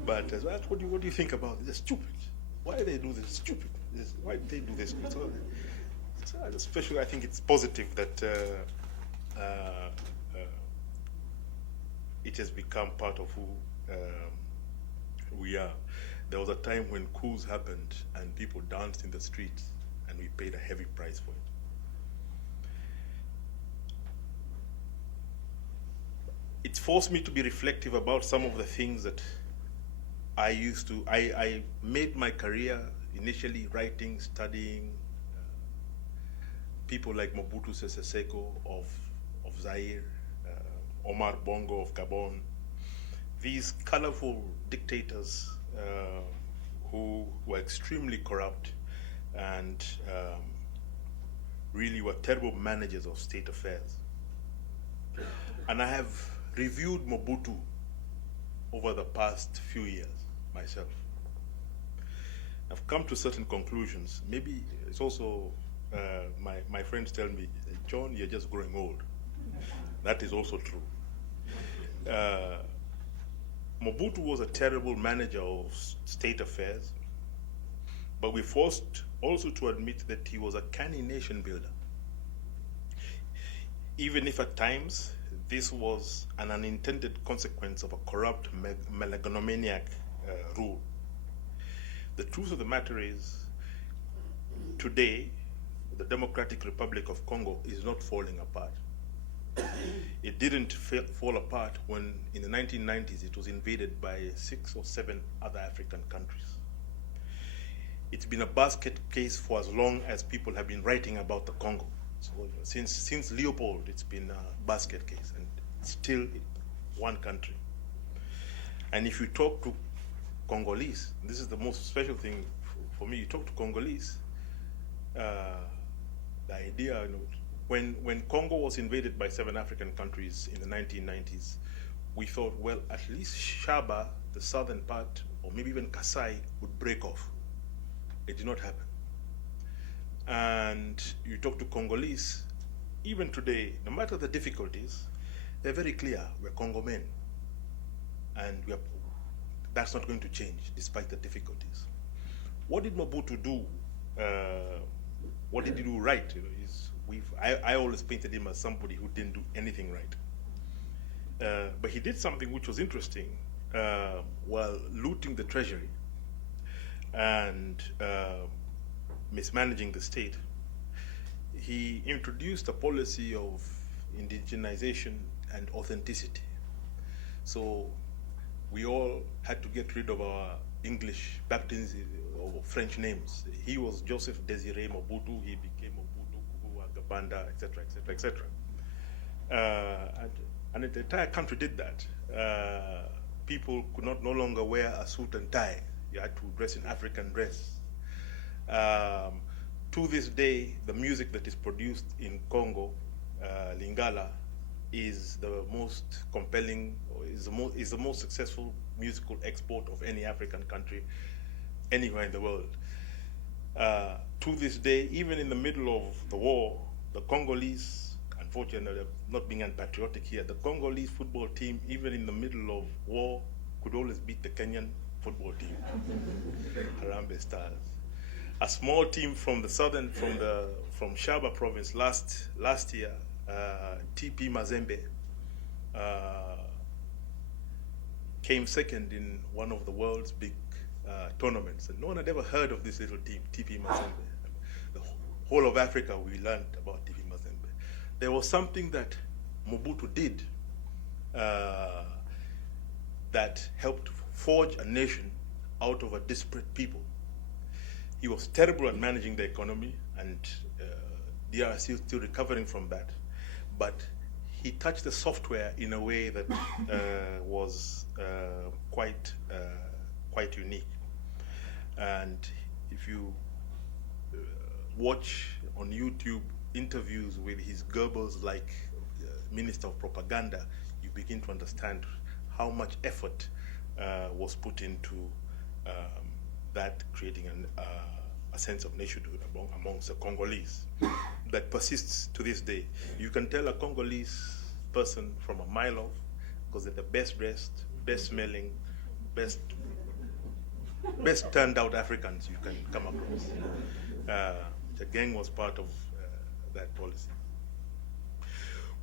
but what do you think about it? They're stupid. Why do they do this? Stupid. Why do they do this? So, especially, I think it's positive that it has become part of who we are. There was a time when coups happened and people danced in the streets, and we paid a heavy price for it. It's forced me to be reflective about some of the things that I made my career initially writing, studying, people like Mobutu Sese Seko of Zaire, Omar Bongo of Gabon, these colorful dictators who were extremely corrupt and really were terrible managers of state affairs. And I have reviewed Mobutu over the past few years myself. I've come to certain conclusions. Maybe it's also, my friends tell me, John, you're just growing old. That is also true. Mobutu was a terrible manager of state affairs, but we're forced also to admit that he was a canny nation builder. Even if at times this was an unintended consequence of a corrupt megalomaniac rule. The truth of the matter is, today, the Democratic Republic of Congo is not falling apart. It didn't fall apart when, in the 1990s, it was invaded by 6 or 7 other African countries. It's been a basket case for as long as people have been writing about the Congo. So since Leopold, it's been a basket case, and still one country. And if you talk to Congolese, this is the most special thing for me, you talk to Congolese, the idea, when Congo was invaded by 7 African countries in the 1990s, we thought, well, at least Shaba, the southern part, or maybe even Kasai, would break off. It did not happen. And you talk to Congolese, even today, no matter the difficulties, they're very clear, we're Congo men. And that's not going to change despite the difficulties. What did Mobutu do? What did he do right? I always painted him as somebody who didn't do anything right. But he did something which was interesting. While looting the treasury and mismanaging the state, he introduced a policy of indigenization and authenticity. So we all had to get rid of our English baptisms or French names. He was Joseph Désiré Mobutu, he became Mobutu, Kubu, Agabanda, etc., etc., etc. And the entire country did that. People could no longer wear a suit and tie. You had to dress in African dress. To this day, the music that is produced in Congo, Lingala, is the most compelling, or is the most successful musical export of any African country anywhere in the world. To this day, even in the middle of the war, the Congolese, unfortunately, not being unpatriotic here, the Congolese football team, even in the middle of war, could always beat the Kenyan football team, Harambee Stars. A small team from the southern, from Shaba province last year, TP Mazembe, came second in one of the world's big tournaments. And no one had ever heard of this little team, TP Mazembe. The whole of Africa, we learned about TP Mazembe. There was something that Mobutu did that helped forge a nation out of a disparate people. He was terrible at managing the economy, and DRC is still recovering from that. But he touched the software in a way that was quite unique. And if you watch on YouTube interviews with his Goebbels-like Minister of Propaganda, you begin to understand how much effort was put into that, creating a sense of nationhood amongst the Congolese that persists to this day. You can tell a Congolese person from a mile off because they're the best dressed, best smelling, best turned out Africans you can come across. The gang was part of that policy.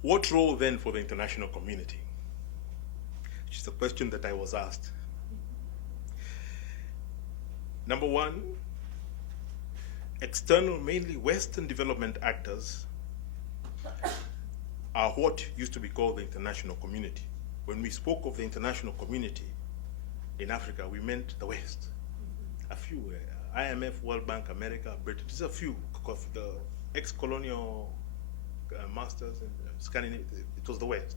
What role then for the international community? Which is the question that I was asked. Number one, external, mainly Western development actors are what used to be called the international community. When we spoke of the international community in Africa, we meant the West. A few, IMF, World Bank, America, Britain, just a few, because the ex-colonial masters in Scandinavia, it was the West.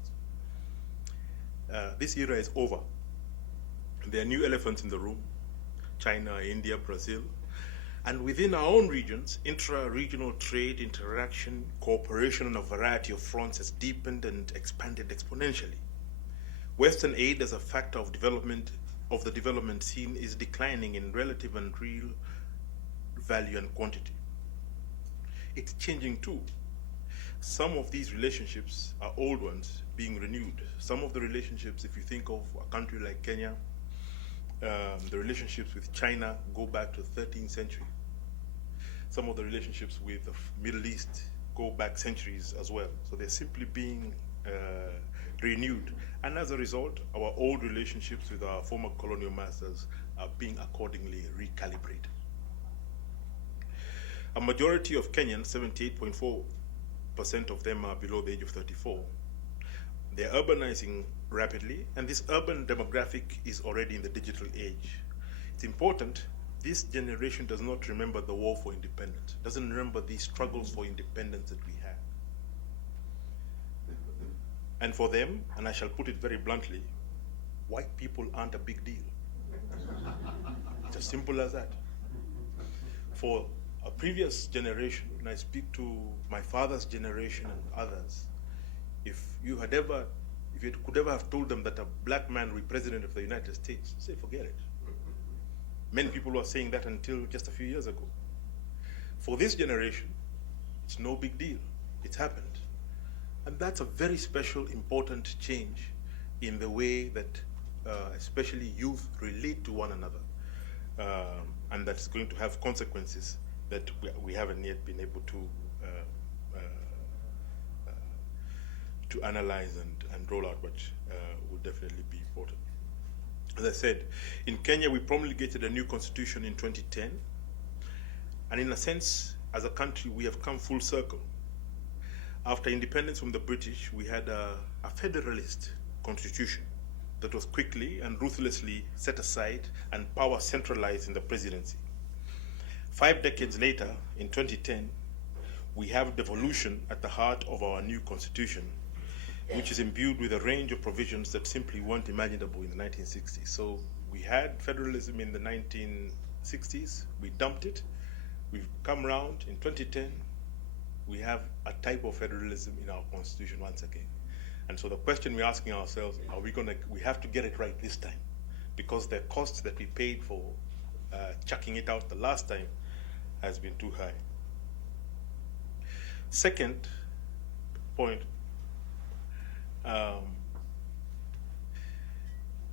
This era is over. There are new elephants in the room: China, India, Brazil. And within our own regions, intra-regional trade, interaction, cooperation on a variety of fronts has deepened and expanded exponentially. Western aid as a factor of development of the development scene is declining in relative and real value and quantity. It's changing too. Some of these relationships are old ones being renewed. Some of the relationships, if you think of a country like Kenya, the relationships with China go back to the 13th century. Some of the relationships with the Middle East go back centuries as well. So they're simply being renewed. And as a result, our old relationships with our former colonial masters are being accordingly recalibrated. A majority of Kenyans, 78.4% of them are below the age of 34. They're urbanizing rapidly, and this urban demographic is already in the digital age. It's important, this generation does not remember the war for independence, doesn't remember the struggles for independence that we had. And for them, and I shall put it very bluntly, white people aren't a big deal. It's as simple as that. For a previous generation, when I speak to my father's generation and others, if you could ever have told them that a black man will be president of the United States, say, forget it. Many people were saying that until just a few years ago. For this generation, it's no big deal. It's happened. And that's a very special, important change in the way that especially youth relate to one another. And that's going to have consequences that we haven't yet been able to analyze and roll out, but will definitely be important. As I said, in Kenya, we promulgated a new constitution in 2010. And in a sense, as a country, we have come full circle. After independence from the British, we had a federalist constitution that was quickly and ruthlessly set aside and power centralized in the presidency. 5 decades later, in 2010, we have devolution at the heart of our new constitution, which is imbued with a range of provisions that simply weren't imaginable in the 1960s. So we had federalism in the 1960s, we dumped it, we've come around in 2010, we have a type of federalism in our constitution once again. And so the question we're asking ourselves, we have to get it right this time, because the cost that we paid for chucking it out the last time has been too high. Second point,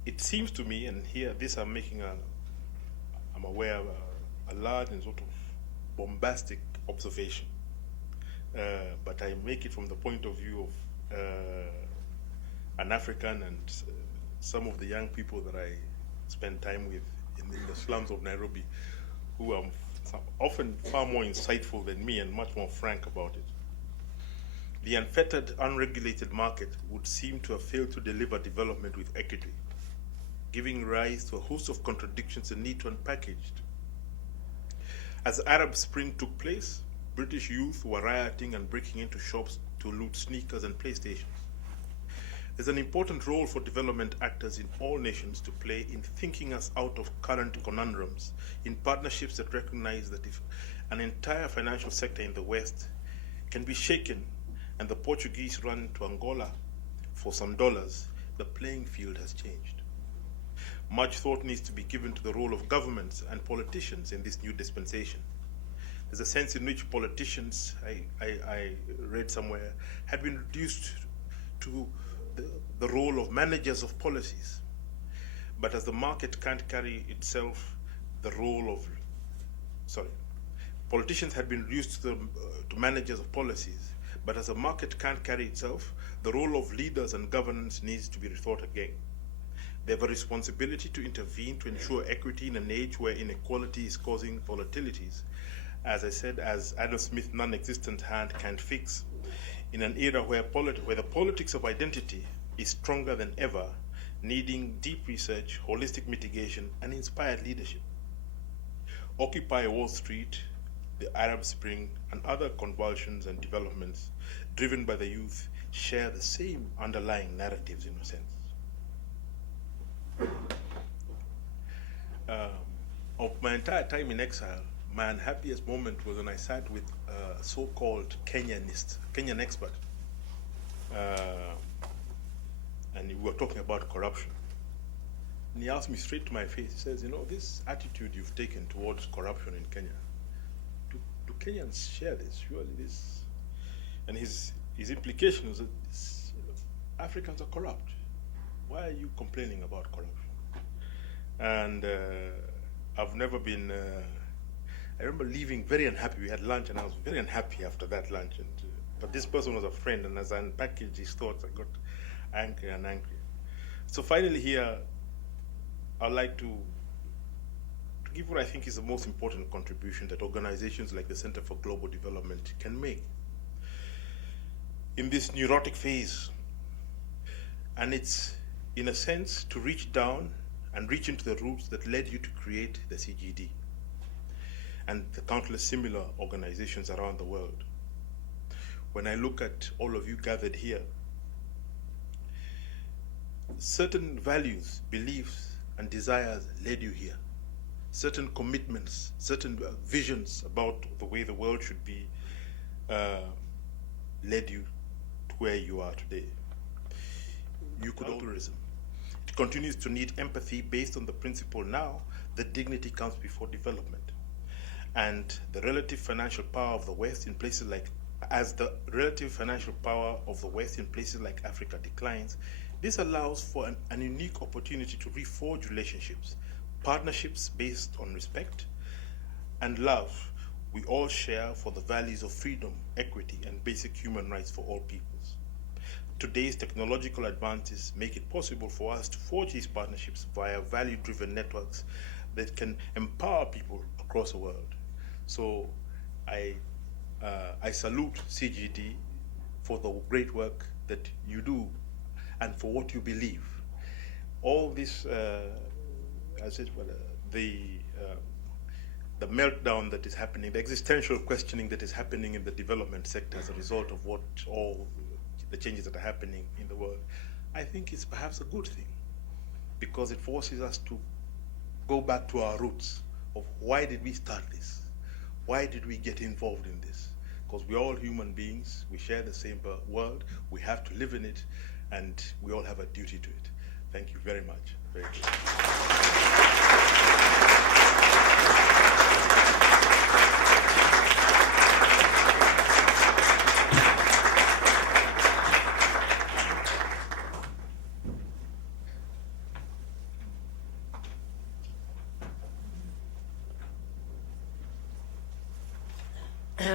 it seems to me, and here this I'm aware of a large and sort of bombastic observation, but I make it from the point of view of an African and some of the young people that I spend time with in the slums of Nairobi, who are often far more insightful than me and much more frank about it. The unfettered, unregulated market would seem to have failed to deliver development with equity, giving rise to a host of contradictions that need to be unpackaged. As the Arab Spring took place, British youth were rioting and breaking into shops to loot sneakers and PlayStations. There's an important role for development actors in all nations to play in thinking us out of current conundrums, in partnerships that recognize that if an entire financial sector in the West can be shaken and the Portuguese run to Angola for some dollars, the playing field has changed. Much thought needs to be given to the role of governments and politicians in this new dispensation. There's a sense in which politicians, I read somewhere, had been reduced to the role of managers of policies. But as the market can't carry itself the role of, politicians had been reduced to managers of policies, but as the market can't carry itself, the role of leaders and governance needs to be rethought again. They have a responsibility to intervene to ensure equity in an age where inequality is causing volatilities. As I said, as Adam Smith's non-existent hand can't fix, in an era where the politics of identity is stronger than ever, needing deep research, holistic mitigation, and inspired leadership. Occupy Wall Street, the Arab Spring, and other convulsions and developments driven by the youth share the same underlying narratives in a sense. Of my entire time in exile, my unhappiest moment was when I sat with a so-called Kenyan expert, and we were talking about corruption. And he asked me straight to my face, he says, this attitude you've taken towards corruption in Kenya, do Kenyans share this? Surely this, and his implication was that Africans are corrupt. Why are you complaining about corruption? And I've never been, I remember leaving very unhappy. We had lunch and I was very unhappy after that lunch. But this person was a friend, and as I unpackaged his thoughts, I got angrier and angrier. So finally here, I'd like to give what I think is the most important contribution that organizations like the Center for Global Development can make in this neurotic phase. And it's, in a sense, to reach down and reach into the roots that led you to create the CGD and the countless similar organizations around the world. When I look at all of you gathered here, certain values, beliefs, and desires led you here. Certain commitments, certain visions about the way the world should be led you to where you are today. You could altruism. It continues to need empathy based on the principle now that dignity comes before development. And the relative financial power of the West in places like, as the relative financial power of the West in places like Africa declines, this allows for an unique opportunity to reforge relationships, partnerships based on respect and love we all share for the values of freedom, equity, and basic human rights for all peoples. Today's technological advances make it possible for us to forge these partnerships via value-driven networks that can empower people across the world. So I salute CGD for the great work that you do and for what you believe. All this, the meltdown that is happening, the existential questioning that is happening in the development sector as a result of what all the changes that are happening in the world, I think it's perhaps a good thing, because it forces us to go back to our roots of why did we start this? Why did we get involved in this? Because we're all human beings, we share the same world, we have to live in it, and we all have a duty to it. Thank you very much. Very good.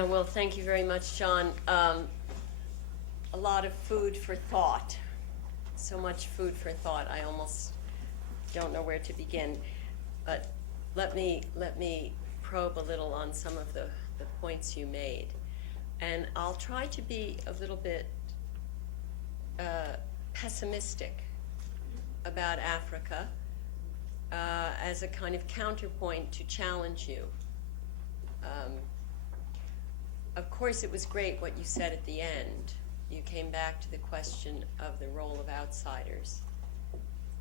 Well, thank you very much, John. A lot of food for thought. So much food for thought. I almost don't know where to begin. But let me probe a little on some of the points you made. And I'll try to be a little bit pessimistic about Africa as a kind of counterpoint to challenge you. Of course, it was great what you said at the end. You came back to the question of the role of outsiders.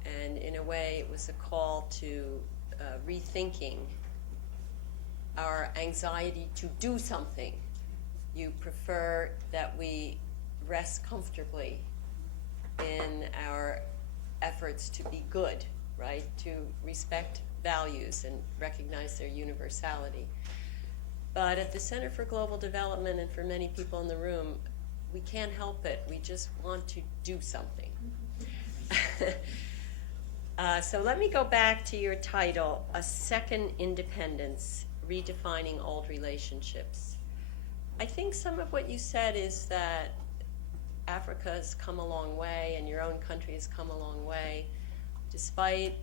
And in a way, it was a call to rethinking our anxiety to do something. You prefer that we rest comfortably in our efforts to be good, right? To respect values and recognize their universality. But at the Center for Global Development, and for many people in the room, we can't help it. We just want to do something. So let me go back to your title, A Second Independence, Redefining Old Relationships. I think some of what you said is that Africa has come a long way, and your own country has come a long way. Despite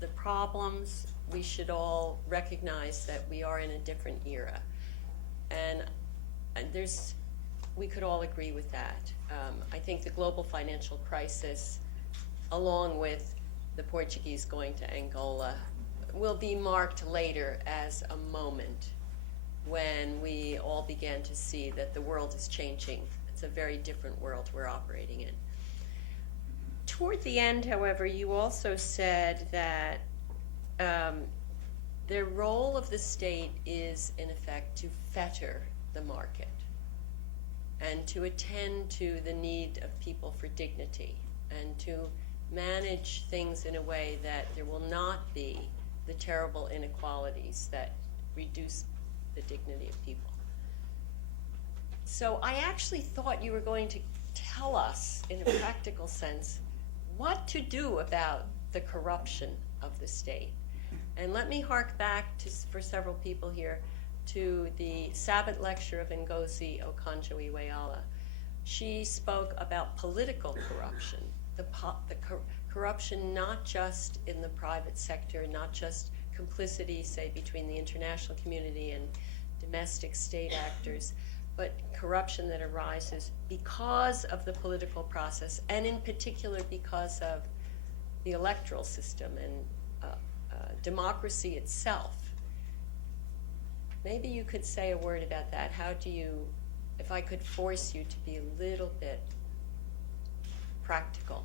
the problems, we should all recognize that we are in a different era. And we could all agree with that. I think the global financial crisis, along with the Portuguese going to Angola, will be marked later as a moment when we all began to see that the world is changing. It's a very different world we're operating in. Toward the end, however, you also said that the role of the state is, in effect, to fetter the market and to attend to the need of people for dignity and to manage things in a way that there will not be the terrible inequalities that reduce the dignity of people. So I actually thought you were going to tell us, in a practical sense, what to do about the corruption of the state. And let me hark back to, for several people here, to the Sabot Lecture of Ngozi Okonjo-Iweala. She spoke about political corruption, the corruption not just in the private sector, not just complicity, say, between the international community and domestic state actors, but corruption that arises because of the political process, and in particular because of the electoral system and democracy itself. Maybe you could say a word about that. How do you, if I could force you to be a little bit practical,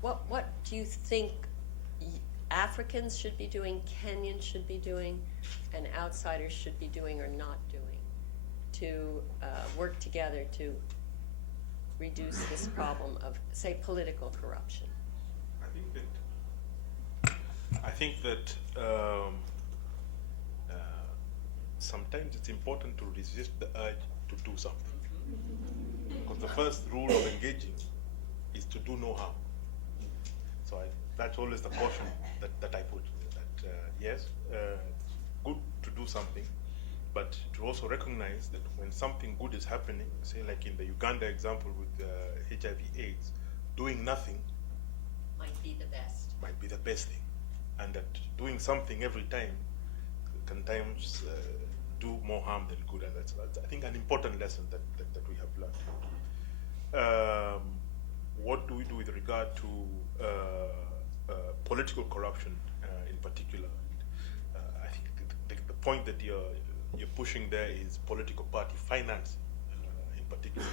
what do you think Africans should be doing, Kenyans should be doing, and outsiders should be doing or not doing to work together to reduce this problem of, say, political corruption? I think that sometimes it's important to resist the urge to do something. Because the first rule of engaging is to do no harm. So that's always the caution that I put. That yes, it's good to do something, but to also recognize that when something good is happening, say like in the Uganda example with HIV/AIDS, doing nothing Might be the best thing, and that doing something every time can times do more harm than good, and that's I think an important lesson that we have learned. What do we do with regard to political corruption in particular? I think the point that you're pushing there is political party finance in particular,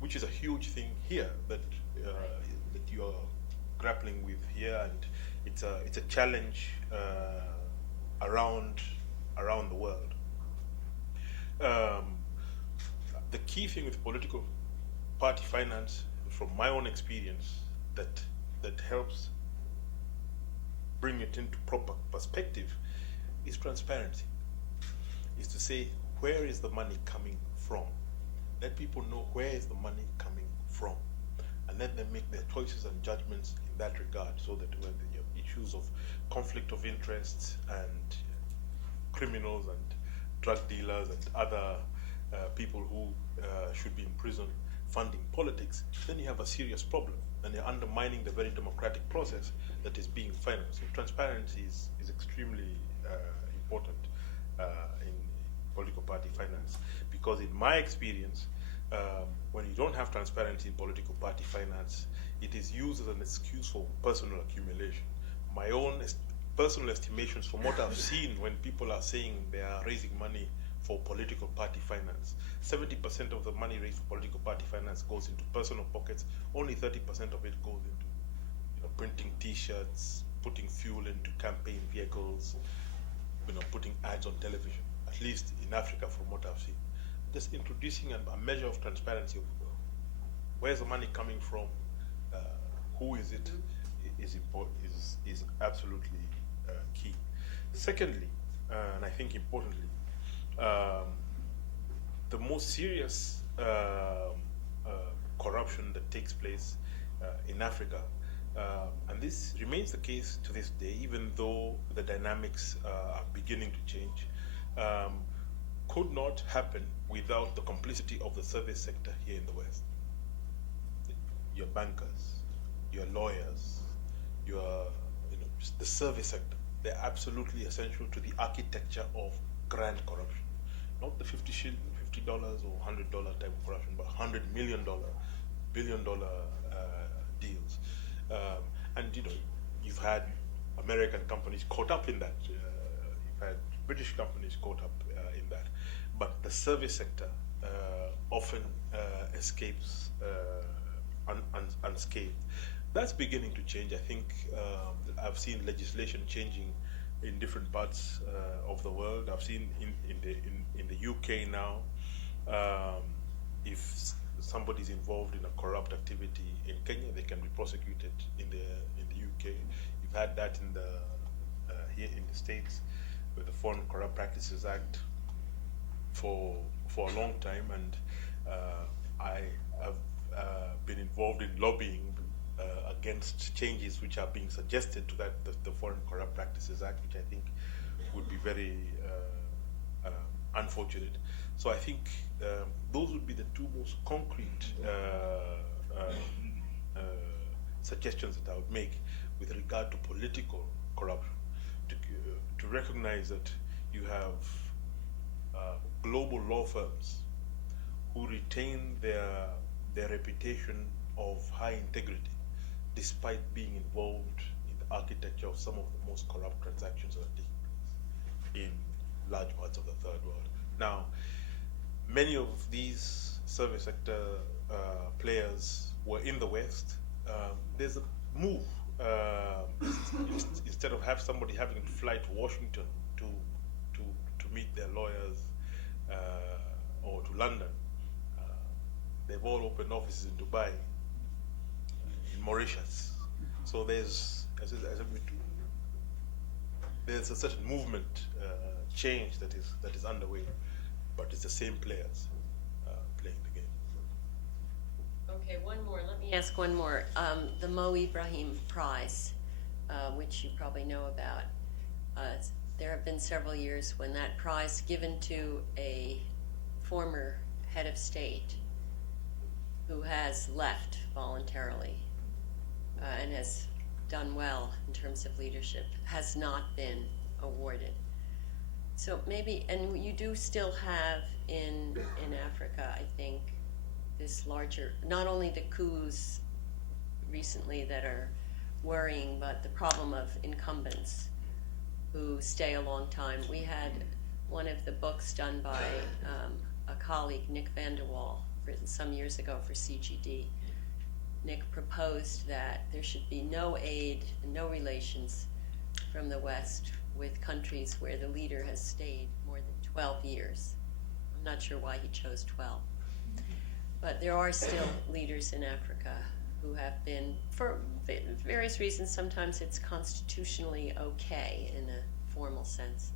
which is a huge thing here that you're grappling with here, and it's a challenge around the world. The key thing with political party finance, from my own experience, that helps bring it into proper perspective, is transparency. Is to say, where is the money coming from? Let people know where is the money coming from, and let them make their choices and judgments in that regard, so that when you have issues of conflict of interests and criminals and drug dealers and other people who should be in prison funding politics, then you have a serious problem, and you're undermining the very democratic process that is being financed. So transparency is extremely important in political party finance, because in my experience, when you don't have transparency in political party finance, it is used as an excuse for personal accumulation. My own personal estimations from what I've seen when people are saying they are raising money for political party finance, 70% of the money raised for political party finance goes into personal pockets. Only 30% of it goes into printing T-shirts, putting fuel into campaign vehicles, putting ads on television. At least in Africa, from what I've seen, just introducing a measure of transparency of where's the money coming from, who is it, is absolutely key. Secondly, and I think importantly, the most serious corruption that takes place in Africa, and this remains the case to this day, even though the dynamics are beginning to change, could not happen without the complicity of the service sector here in the West. Your bankers, your lawyers, the service sector, they're absolutely essential to the architecture of grand corruption. Not the $50 or $100 type of corruption, but $100 million, billion-dollar deals. And you've had American companies caught up in that. You've had British companies caught up in that. But the service sector often escapes unscathed. That's beginning to change. I think I've seen legislation changing in different parts of the world. I've seen in the UK now, if somebody's involved in a corrupt activity in Kenya, they can be prosecuted in the UK. You've had that in here in the States with the Foreign Corrupt Practices Act for a long time, and I have been involved in lobbying against changes which are being suggested to the Foreign Corrupt Practices Act, which I think would be very unfortunate. So I think those would be the two most concrete suggestions that I would make with regard to political corruption, to to recognize that you have global law firms who retain their reputation of high integrity despite being involved in the architecture of some of the most corrupt transactions that are taking place in large parts of the third world. Now, many of these service sector players were in the West. There's a move. Instead of somebody having to fly to Washington to meet their lawyers or to London, they've all opened offices in Dubai, in Mauritius. So there's a certain movement change that is underway, but it's the same players playing the game. Okay, one more. Let me ask one more. The Mo Ibrahim Prize, which you probably know about. There have been several years when that prize given to a former head of state who has left voluntarily and has done well in terms of leadership has not been awarded. So maybe, and you do still have in Africa, I think, this larger, not only the coups recently that are worrying, but the problem of incumbents who stay a long time. We had one of the books done by a colleague, Nick van der Wal, written some years ago for CGD. Nick proposed that there should be no aid and no relations from the West with countries where the leader has stayed more than 12 years. I'm not sure why he chose 12. But there are still leaders in Africa who have been, for various reasons, sometimes it's constitutionally okay in a formal sense.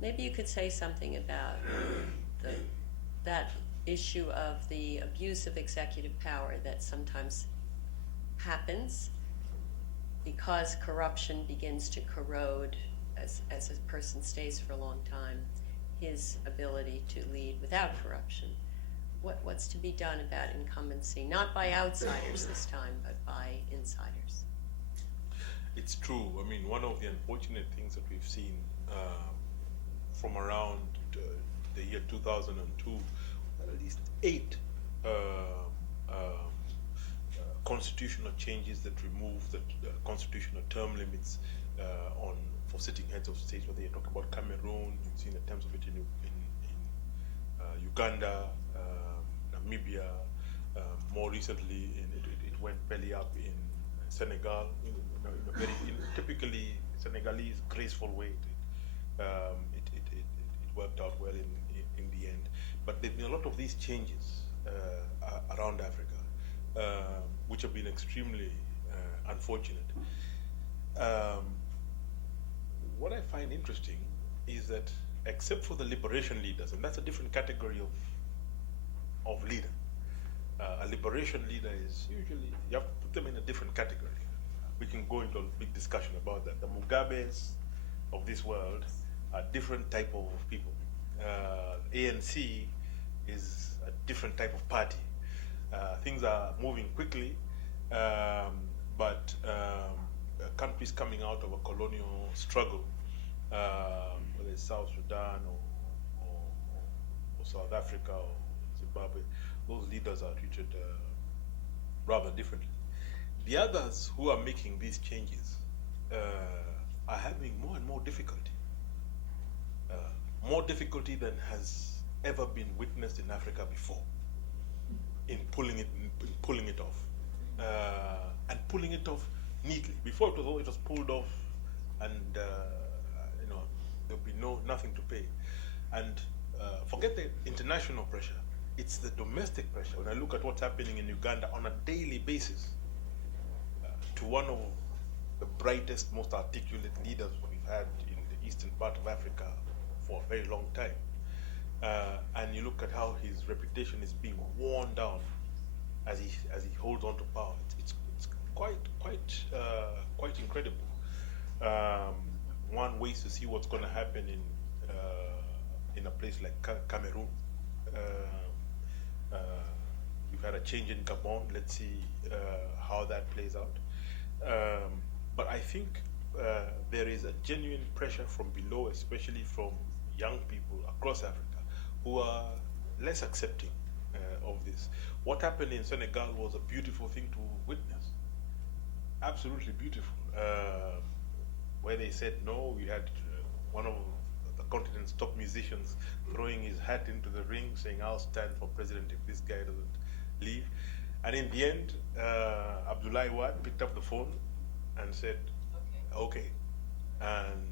Maybe you could say something about that issue of the abuse of executive power that sometimes happens because corruption begins to corrode as a person stays for a long time, his ability to lead without corruption. What's to be done about incumbency, not by outsiders this time, but by insiders? It's true. I mean, one of the unfortunate things that we've seen from around the year 2002, at least 8 constitutional changes that removed the constitutional term limits for sitting heads of state. Whether you talk about Cameroon, you've seen attempts of it in Uganda, Namibia, more recently it went belly up in Senegal, in a very typically Senegalese graceful way. It worked out well in the end. But there've been a lot of these changes around Africa, which have been extremely unfortunate. What I find interesting is that, except for the liberation leaders, and that's a different category of leader. A liberation leader is usually, you have to put them in a different category. We can go into a big discussion about that. The Mugabes of this world are different type of people. ANC is a different type of party. Things are moving quickly, but countries coming out of a colonial struggle, whether it's South Sudan or South Africa or Zimbabwe, those leaders are treated rather differently. The others who are making these changes are having more and more difficulty. More difficulty than has ever been witnessed in Africa before in pulling it off, and pulling it off neatly. Before it was pulled off, and there'll be nothing to pay. And forget the international pressure; it's the domestic pressure. When I look at what's happening in Uganda on a daily basis, to one of the brightest, most articulate leaders we've had in the eastern part of Africa for a very long time, and you look at how his reputation is being worn down as he holds on to power. It's quite incredible. One waits to see what's going to happen in a place like Cameroon. We've had a change in Gabon. Let's see how that plays out. But I think there is a genuine pressure from below, especially from young people across Africa, who are less accepting of this. What happened in Senegal was a beautiful thing to witness. Absolutely beautiful. Where they said no, we had one of the continent's top musicians throwing his hat into the ring, saying, "I'll stand for president if this guy doesn't leave." And in the end, Abdoulaye Wade picked up the phone and said, okay. And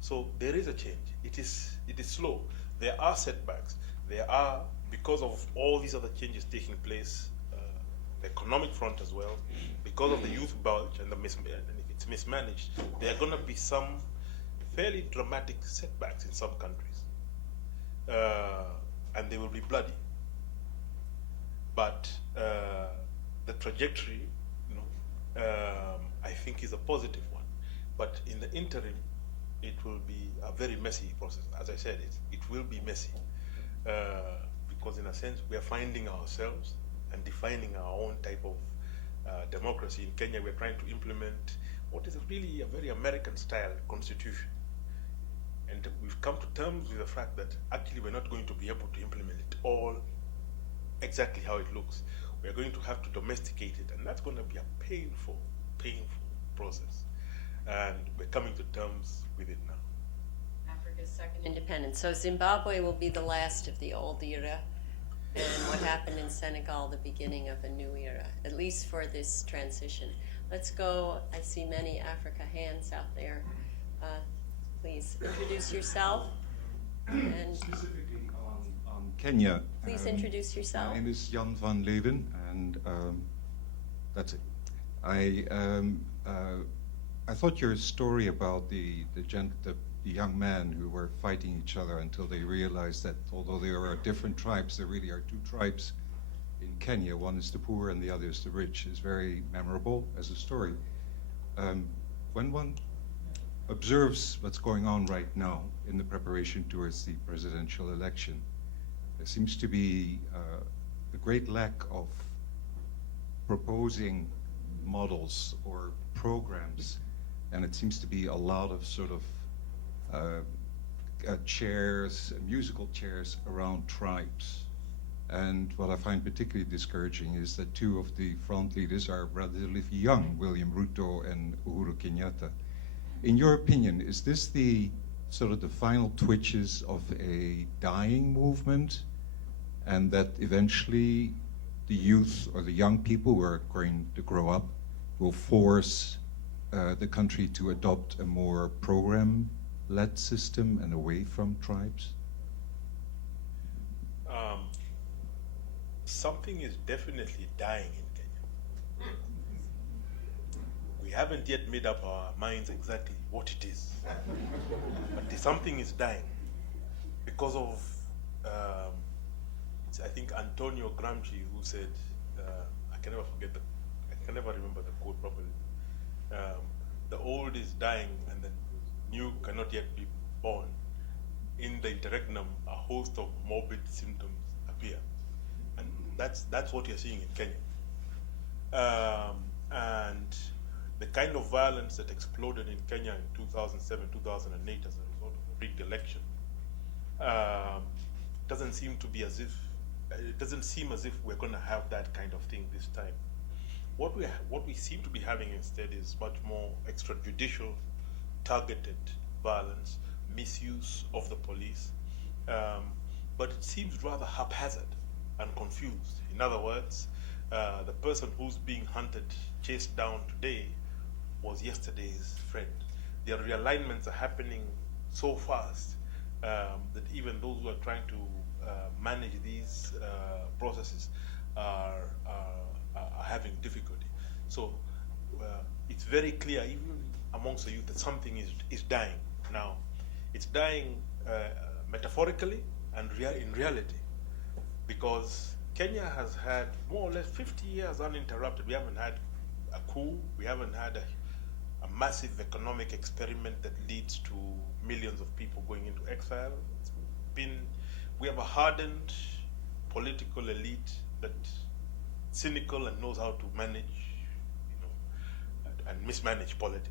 so there is a change. It is slow. There are setbacks. There are, because of all these other changes taking place, the economic front as well, because of the youth bulge and if it's mismanaged, there are going to be some fairly dramatic setbacks in some countries. And they will be bloody. But the trajectory, I think is a positive one. But in the interim, it will be a very messy process. As I said, it will be messy. Because in a sense, we are finding ourselves and defining our own type of democracy. In Kenya, we're trying to implement what is really a very American-style constitution. And we've come to terms with the fact that actually we're not going to be able to implement it all exactly how it looks. We're going to have to domesticate it, and that's going to be a painful, painful process. And we're coming to terms with it now. Africa's second independence. So Zimbabwe will be the last of the old era, and what happened in Senegal, the beginning of a new era, at least for this transition. Let's go. I see many Africa hands out there. Please introduce yourself. And specifically on Kenya. Please introduce yourself. My name is Jan van Leeuwen, and that's it. I thought your story about the young men who were fighting each other until they realized that although there are different tribes, there really are two tribes in Kenya. One is the poor and the other is the rich. Is very memorable as a story. When one observes what's going on right now in the preparation towards the presidential election, there seems to be a great lack of proposing models or programs, and it seems to be a lot of sort of chairs, musical chairs around tribes. And what I find particularly discouraging is that two of the front leaders are relatively young, William Ruto and Uhuru Kenyatta. In your opinion, is this the sort of the final twitches of a dying movement, and that eventually the youth or the young people who are going to grow up will force the country to adopt a more program-led system and away from tribes? Something is definitely dying in Kenya. We haven't yet made up our minds exactly what it is. But something is dying because of, I think, Antonio Gramsci, who said, I can never remember the quote properly. The old is dying and the new cannot yet be born. In the interregnum, a host of morbid symptoms appear. And that's what you're seeing in Kenya. And the kind of violence that exploded in Kenya in 2007, 2008 as a result of the rigged election doesn't seem as if we're going to have that kind of thing this time. What we seem to be having instead is much more extrajudicial, targeted violence, misuse of the police, but it seems rather haphazard and confused. In other words, the person who's being hunted, chased down today was yesterday's friend. The realignments are happening so fast that even those who are trying to manage these processes are having difficulty. So it's very clear, even amongst the youth, that something is dying now. It's dying metaphorically and in reality, because Kenya has had more or less 50 years uninterrupted. We haven't had a coup. We haven't had a massive economic experiment that leads to millions of people going into exile. We have a hardened political elite that's cynical and knows how to manage, and mismanage politics.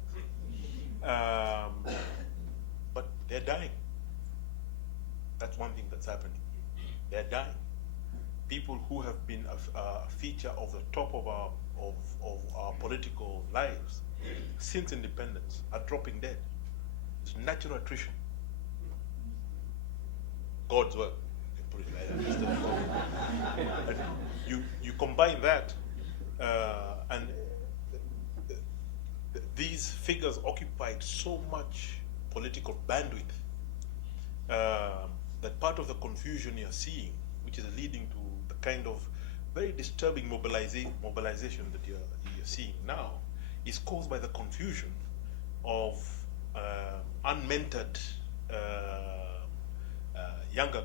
But they're dying. That's one thing that's happening. They're dying. People who have been a feature of the top of our political lives since independence are dropping dead. It's natural attrition. God's work. Put it like that. And you combine that, and these figures occupied so much political bandwidth that part of the confusion you're seeing, which is leading to the kind of very disturbing mobilization that you're seeing now, is caused by the confusion of unmentored younger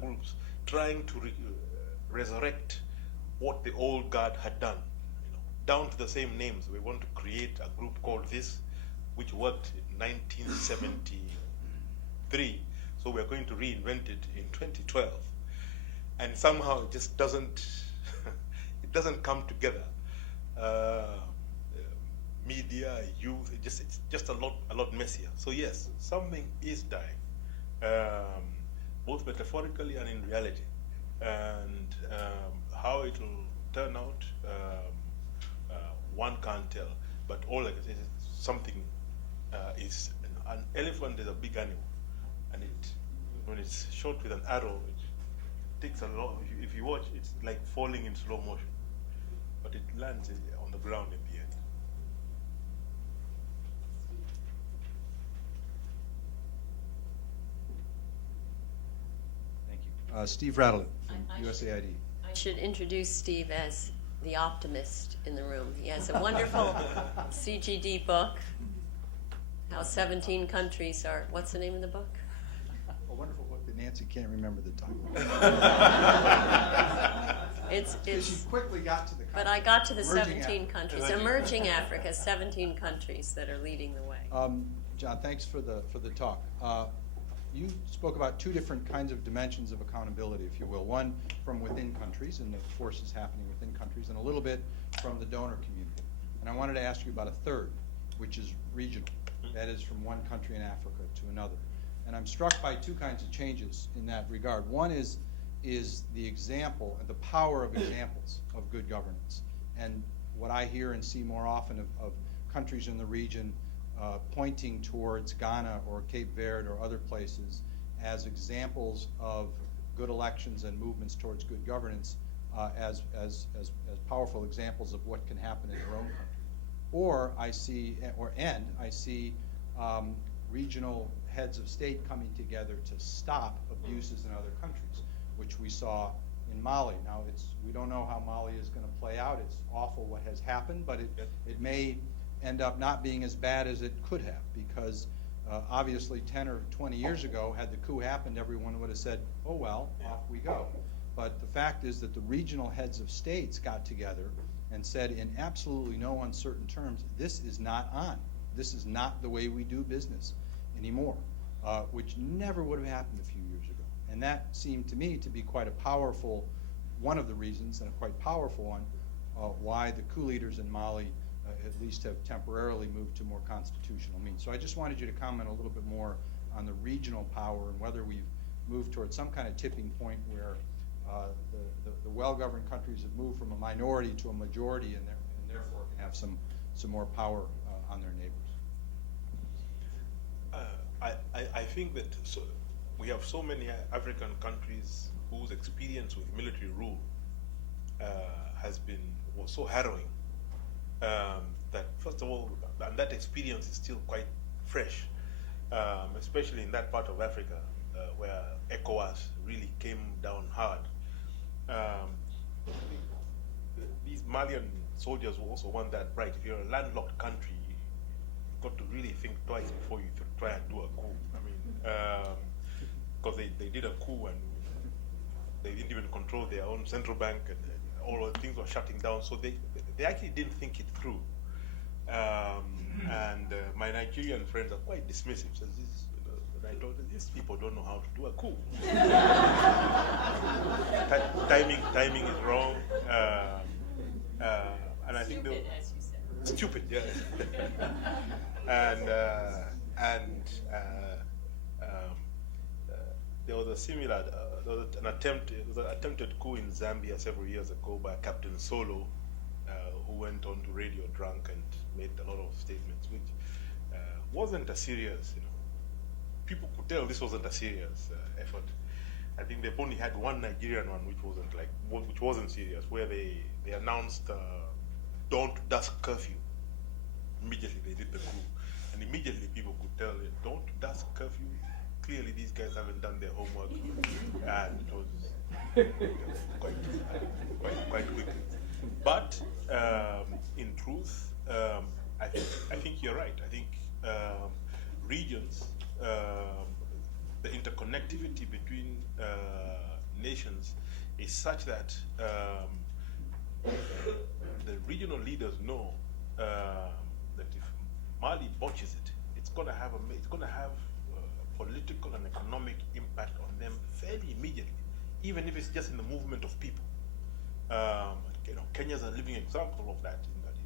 groups trying to resurrect what the old guard had done, down to the same names. We want to create a group called this, which worked in 1973. So we're going to reinvent it in 2012, and somehow it just doesn't it doesn't come together. Media, youth, it's just a lot messier. So yes, something is dying, both metaphorically and in reality, and how it will turn out, one can't tell. But all I can say is something is an elephant is a big animal, and when it's shot with an arrow, it takes a lot. If you watch, it's like falling in slow motion, but it lands on the ground in the end. Thank you. Steve Rattler from USAID. I should introduce Steve as the optimist in the room. He has a wonderful CGD book, How 17 Countries Are, what's the name of the book? A wonderful book that Nancy can't remember the title. It's She quickly got to the but I got to the Emerging 17 countries. Emerging Africa, 17 countries that are leading the way. John, thanks for the talk. You spoke about two different kinds of dimensions of accountability, if you will. One from within countries and the forces happening within countries, and a little bit from the donor community. And I wanted to ask you about a third, which is regional. That is from one country in Africa to another. And I'm struck by two kinds of changes in that regard. One is the example and the power of examples of good governance. And what I hear and see more often of countries in the region pointing towards Ghana or Cape Verde or other places as examples of good elections and movements towards good governance, as powerful examples of what can happen in their own country. Or I see regional heads of state coming together to stop abuses in other countries, which we saw in Mali. Now, we don't know how Mali is going to play out. It's awful what has happened, but it may end up not being as bad as it could have, because obviously 10 or 20 years ago, had the coup happened, everyone would have said, oh well, off we go. But the fact is that the regional heads of states got together and said in absolutely no uncertain terms, this is not on. This is not the way we do business anymore, which never would have happened a few years ago. And that seemed to me to be quite a powerful, one of the reasons, and a quite powerful one, why the coup leaders in Mali at least have temporarily moved to more constitutional means. So I just wanted you to comment a little bit more on the regional power and whether we've moved towards some kind of tipping point where the well-governed countries have moved from a minority to a majority and therefore can have some more power on their neighbors. I think that we have so many African countries whose experience with military rule was so harrowing that, first of all, and that experience is still quite fresh, especially in that part of Africa where ECOWAS really came down hard. These Malian soldiers were also weren't that bright. If you're a landlocked country, you've got to really think twice before you try and do a coup. I mean, because they did a coup and they didn't even control their own central bank, and all of the things were shutting down. So they actually didn't think it through. And my Nigerian friends are quite dismissive. Says this, I told them, these people don't know how to do a coup. Timing is wrong. And I think Stupid, as you said. stupid, yeah. and there was a similar, there was an attempted coup in Zambia several years ago by Captain Solo, who went on to radio drunk and made a lot of statements, which wasn't a serious, people could tell this wasn't a serious effort. I think they've only had one Nigerian one, which wasn't serious, where they announced dawn to dusk curfew. Immediately they did the coup, and immediately people could tell dawn to dusk curfew. Clearly, these guys haven't done their homework, and it was quite quickly. But in truth, I think you're right. I think regions, the interconnectivity between nations is such that the regional leaders know that if Mali botches it, it's going to have a political and economic impact on them fairly immediately, even if it's just in the movement of people. Kenya's a living example of that. In that,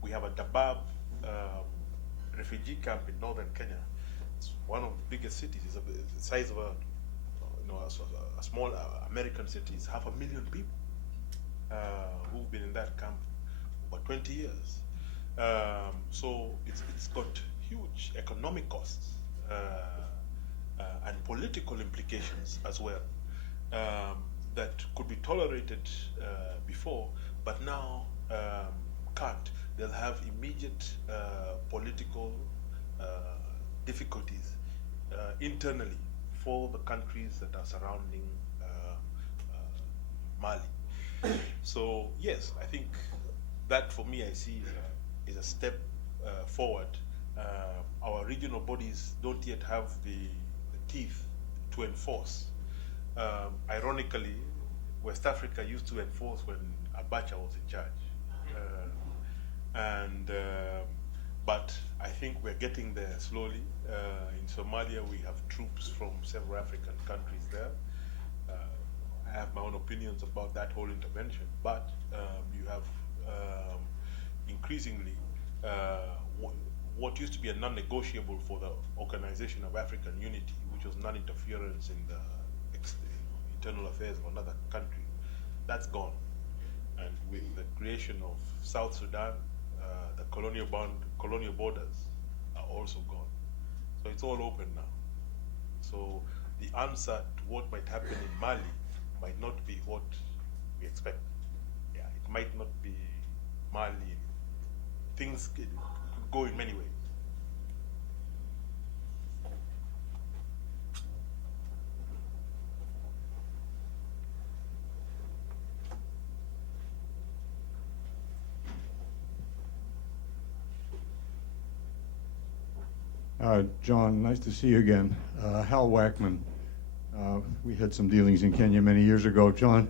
we have a Dadaab refugee camp in northern Kenya. It's one of the biggest cities. It's the size of a small American city. It's 500,000 people who've been in that camp for 20 years. So it's got huge economic costs and political implications as well that could be tolerated before, but now can't. They'll have immediate political difficulties internally for the countries that are surrounding Mali. So yes, I think that for me I see is a step forward. Our regional bodies don't yet have the teeth to enforce. Ironically, West Africa used to enforce when Abacha was in charge. But I think we're getting there slowly. In Somalia, we have troops from several African countries there. I have my own opinions about that whole intervention, but you have increasingly what used to be a non-negotiable for the Organization of African Unity, which was non-interference in the internal affairs of another country. That's gone. And with the creation of South Sudan, the colonial borders are also gone. So it's all open now. So the answer to what might happen in Mali might not be what we expect. Yeah, it might not be Mali. Things could go in many ways. John, nice to see you again. Hal Wackman. We had some dealings in Kenya many years ago. John,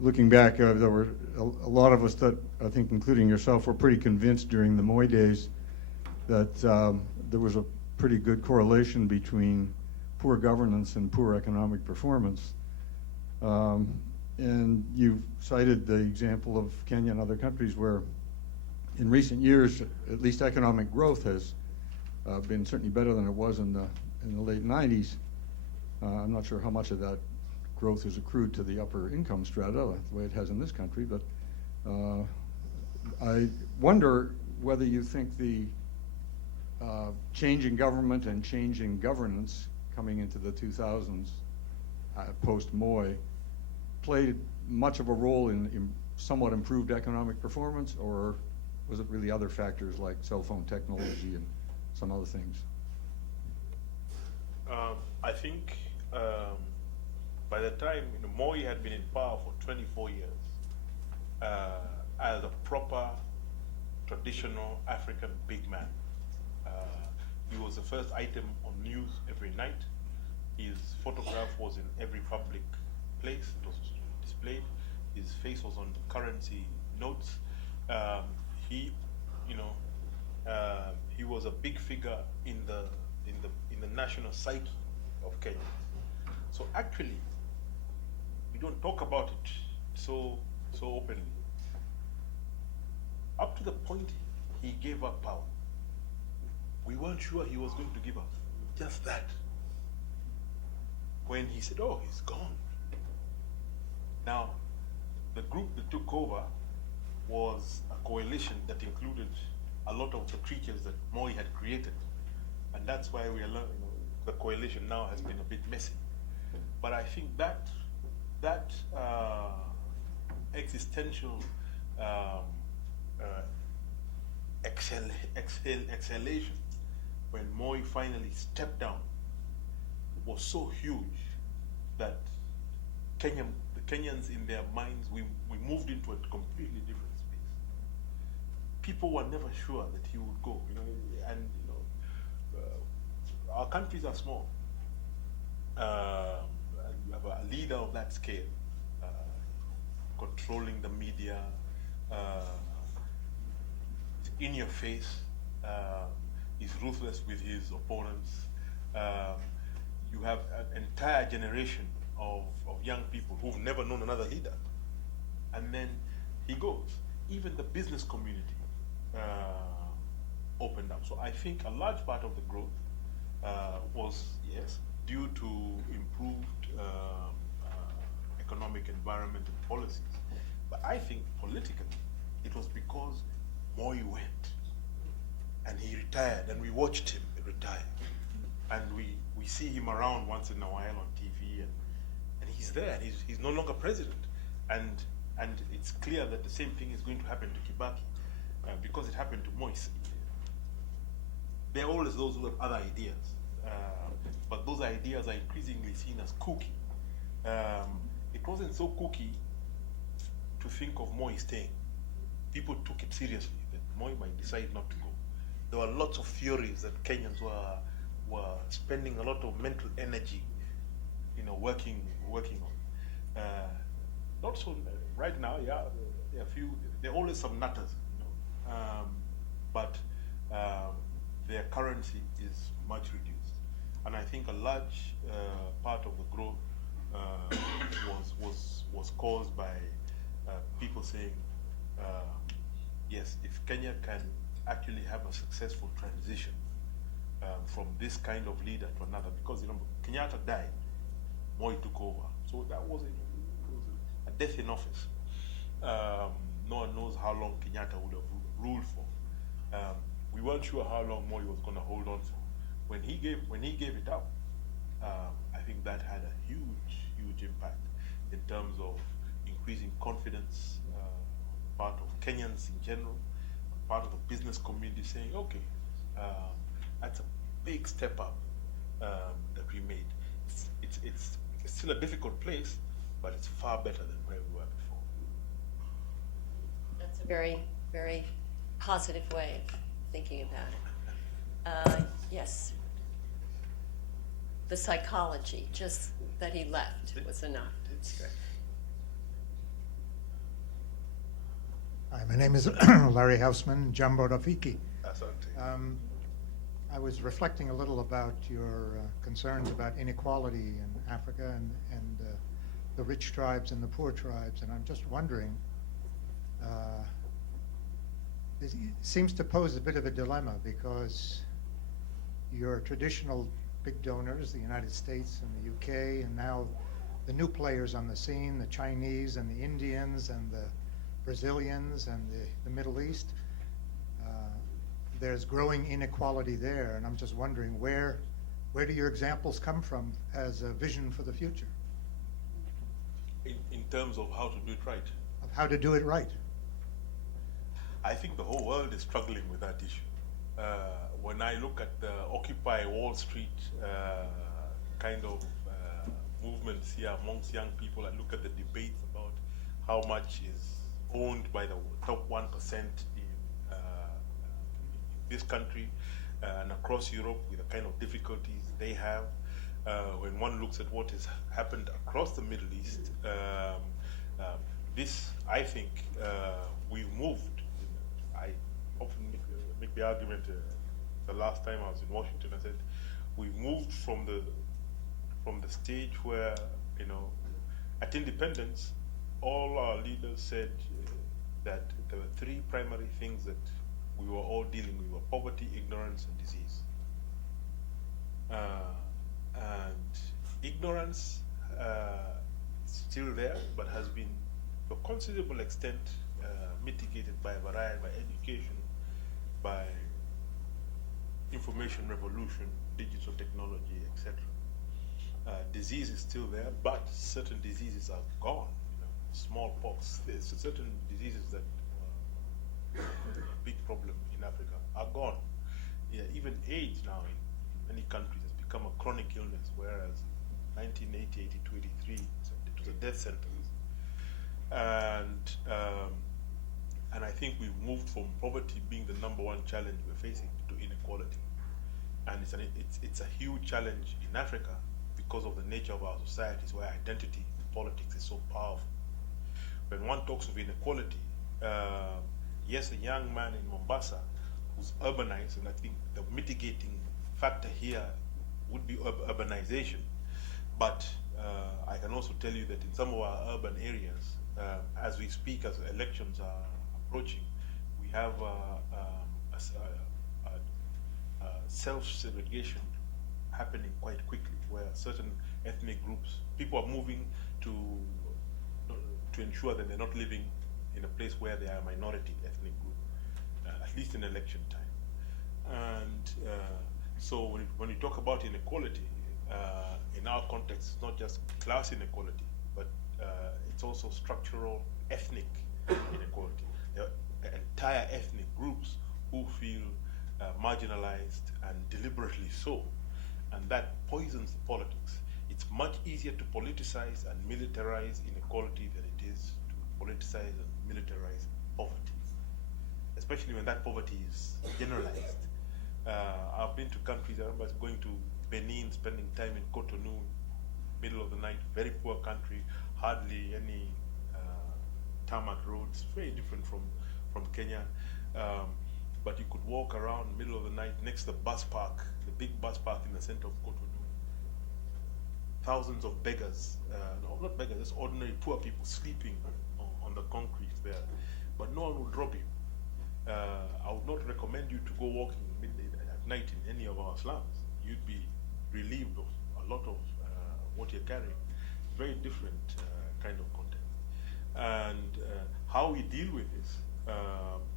looking back, there were a lot of us that, I think including yourself, were pretty convinced during the Moi days that there was a pretty good correlation between poor governance and poor economic performance. And you cited the example of Kenya and other countries where in recent years, at least economic growth has been certainly better than it was in the late 90s. I'm not sure how much of that growth is accrued to the upper income strata, the way it has in this country, but I wonder whether you think the change in government and change in governance coming into the 2000s, post-Moi, played much of a role in somewhat improved economic performance, or was it really other factors like cell phone technology and some other things? I think by the time Moi had been in power for 24 years as a proper traditional African big man. He was the first item on news every night. His photograph was in every public place. It was displayed. His face was on currency notes. He was a big figure in the national psyche of Kenya. So actually, we don't talk about it so openly. Up to to the point he gave up power. We weren't sure he was going to give up. Just that. When he said, oh, he's gone. Now, the group that took over was a coalition that included a lot of the creatures that Moi had created. And that's why we are learning, the coalition now has been a bit messy. But I think that existential exhalation when Moi finally stepped down was so huge that the Kenyans in their minds, we moved into a completely different space. People were never sure that he would go, and our countries are small. You have a leader of that scale, controlling the media, in your face, he's ruthless with his opponents. You have an entire generation of young people who've never known another leader. And then he goes. Even the business community opened up. So I think a large part of the growth was, yes, due to improved economic environment and policies. But I think politically, it was because Moi went. And he retired, and we watched him retire. And we see him around once in a while on TV, and he's there. He's no longer president. And it's clear that the same thing is going to happen to Kibaki, because it happened to Moi. There are always those who have other ideas, but those ideas are increasingly seen as kooky. It wasn't so kooky to think of Moi staying. People took it seriously, that Moi might decide not to go. There were lots of theories that Kenyans were spending a lot of mental energy, working on. Not so right now. Yeah, there are few. There are always some nutters, but their currency is much reduced, and I think a large part of the growth was caused by people saying, yes, if Kenya can actually have a successful transition from this kind of leader to another, because Kenyatta died, Moi took over, so that was a death in office. No one knows how long Kenyatta would have ruled for. We weren't sure how long Moi was going to hold on for. When he gave it up, I think that had a huge impact in terms of increasing confidence, part of Kenyans in general, part of the business community saying, okay, that's a big step up that we made. It's still a difficult place, but it's far better than where we were before. That's a very, very positive way of thinking about it. Yes. The psychology, just that he left, was enough. Hi, my name is Larry Hausman, Jambo Rafiki. I was reflecting a little about your concerns about inequality in Africa and the rich tribes and the poor tribes, and I'm just wondering, it seems to pose a bit of a dilemma, because your traditional big donors, the United States and the UK, and now the new players on the scene, the Chinese and the Indians and the Brazilians and the Middle East, there's growing inequality there, and I'm just wondering, where do your examples come from as a vision for the future? In terms of how to do it right? Of how to do it right. I think the whole world is struggling with that issue. When I look at the Occupy Wall Street kind of movements here amongst young people, I look at the debates about how much is owned by the top 1% in this country and across Europe, with the kind of difficulties they have. When one looks at what has happened across the Middle East, this, I think, we've moved. I often make the argument, the last time I was in Washington, I said, we've moved from the stage where, at independence, all our leaders said, that there were three primary things that we were all dealing with: were poverty, ignorance, and disease. And ignorance is still there, but has been, to a considerable extent, mitigated by variety, by education, by information revolution, digital technology, etc. Disease is still there, but certain diseases are gone. Smallpox, there's certain diseases that a big problem in Africa are gone. Yeah, even AIDS now in many countries has become a chronic illness, whereas 1980, 82, 83, it was a death sentence. And I think we've moved from poverty being the #1 challenge we're facing to inequality. And it's a huge challenge in Africa because of the nature of our societies, where identity politics is so powerful. When one talks of inequality, yes, a young man in Mombasa who's urbanized, and I think the mitigating factor here would be urbanization. But I can also tell you that in some of our urban areas, as we speak, as elections are approaching, we have self-segregation happening quite quickly, where certain ethnic groups, people are moving to ensure that they're not living in a place where they are a minority ethnic group, at least in election time. And so when you talk about inequality, in our context, it's not just class inequality, but it's also structural ethnic inequality. There are entire ethnic groups who feel marginalized, and deliberately so, and that poisons the politics. It's much easier to politicize and militarize inequality than it is to politicize and militarize poverty, especially when that poverty is generalized. I've been to countries, I remember going to Benin, spending time in Cotonou, middle of the night, very poor country, hardly any tarmac roads, very different from Kenya. But you could walk around middle of the night next to the bus park, the big bus park in the center of Cotonou. Thousands of beggars, no, not beggars, just ordinary poor people sleeping on the concrete there. But no one would rob you. I would not recommend you to go walking at night in any of our slums. You'd be relieved of a lot of what you're carrying. Very different kind of content. And how we deal with this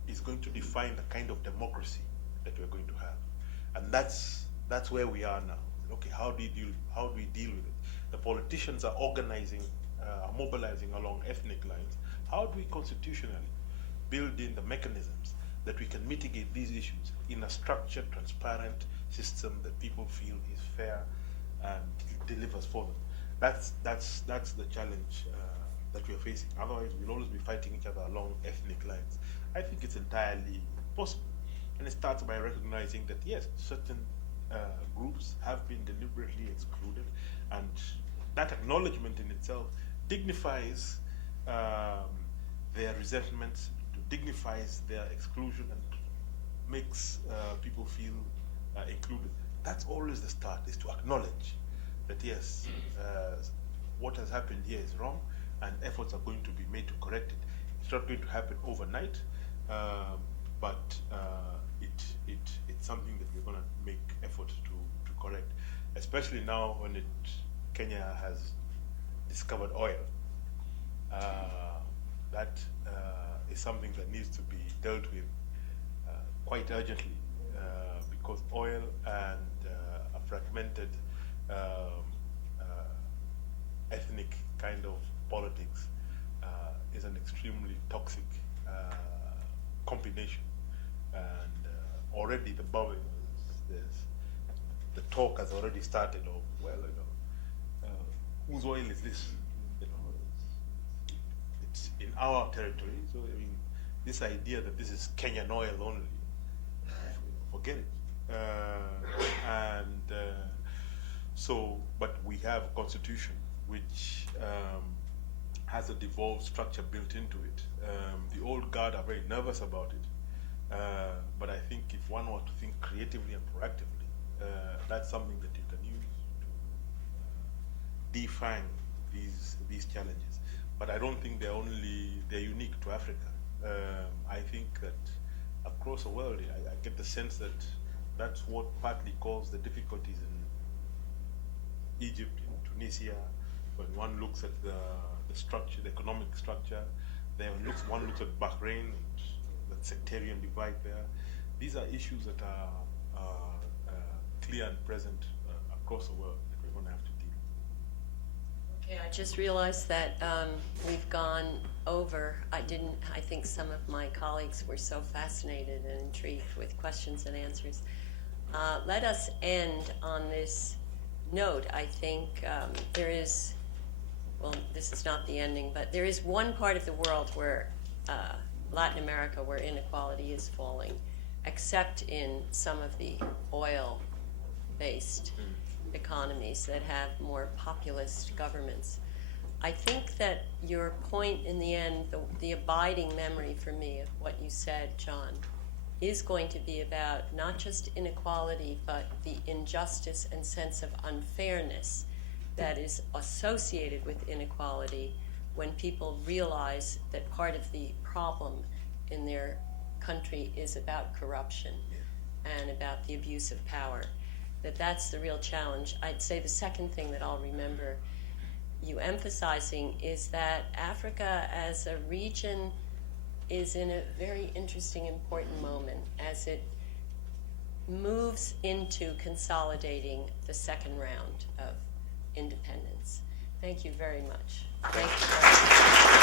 is going to define the kind of democracy that we're going to have. And that's where we are now. Okay, how do we deal with it? The politicians are organizing, are mobilizing along ethnic lines. How do we constitutionally build in the mechanisms that we can mitigate these issues in a structured, transparent system that people feel is fair and delivers for them? That's the challenge that we are facing. Otherwise, we'll always be fighting each other along ethnic lines. I think it's entirely possible. And it starts by recognizing that, yes, certain groups have been deliberately excluded, and that acknowledgement in itself dignifies their resentments, dignifies their exclusion, and makes people feel included. That's always the start, is to acknowledge that, yes, what has happened here is wrong, and efforts are going to be made to correct it. It's not going to happen overnight, but it's something that we're going to make efforts to correct, especially now when Kenya has discovered oil. That is something that needs to be dealt with quite urgently, because oil and a fragmented ethnic kind of politics is an extremely toxic combination, and already the bubble, the talk has already started of, well, whose oil is this? It's in our territory, so I mean, this idea that this is Kenyan oil only, forget it. So, but we have a constitution which has a devolved structure built into it. The old guard are very nervous about it, but I think if one were to think creatively and proactively, that's something that you can use to define these challenges. But I don't think they're unique to Africa. I think that across the world, I get the sense that that's what partly caused the difficulties in Egypt, in Tunisia. When one looks at the structure, the economic structure, then one looks at Bahrain, the sectarian divide there. These are issues that are clear and present across the world that we're going to have to deal with. Okay, I just realized that we've gone over. I think some of my colleagues were so fascinated and intrigued with questions and answers. Let us end on this note. I think there is, well, this is not the ending, but there is one part of the world where, Latin America, where inequality is falling, except in some of the oil-based economies that have more populist governments. I think that your point in the end, the abiding memory for me of what you said, John, is going to be about not just inequality, but the injustice and sense of unfairness that is associated with inequality when people realize that part of the problem in their country is about corruption and about the abuse of power. That's the real challenge. I'd say the second thing that I'll remember you emphasizing is that Africa as a region is in a very interesting, important moment as it moves into consolidating the second round of independence. Thank you very much. Thank you very much.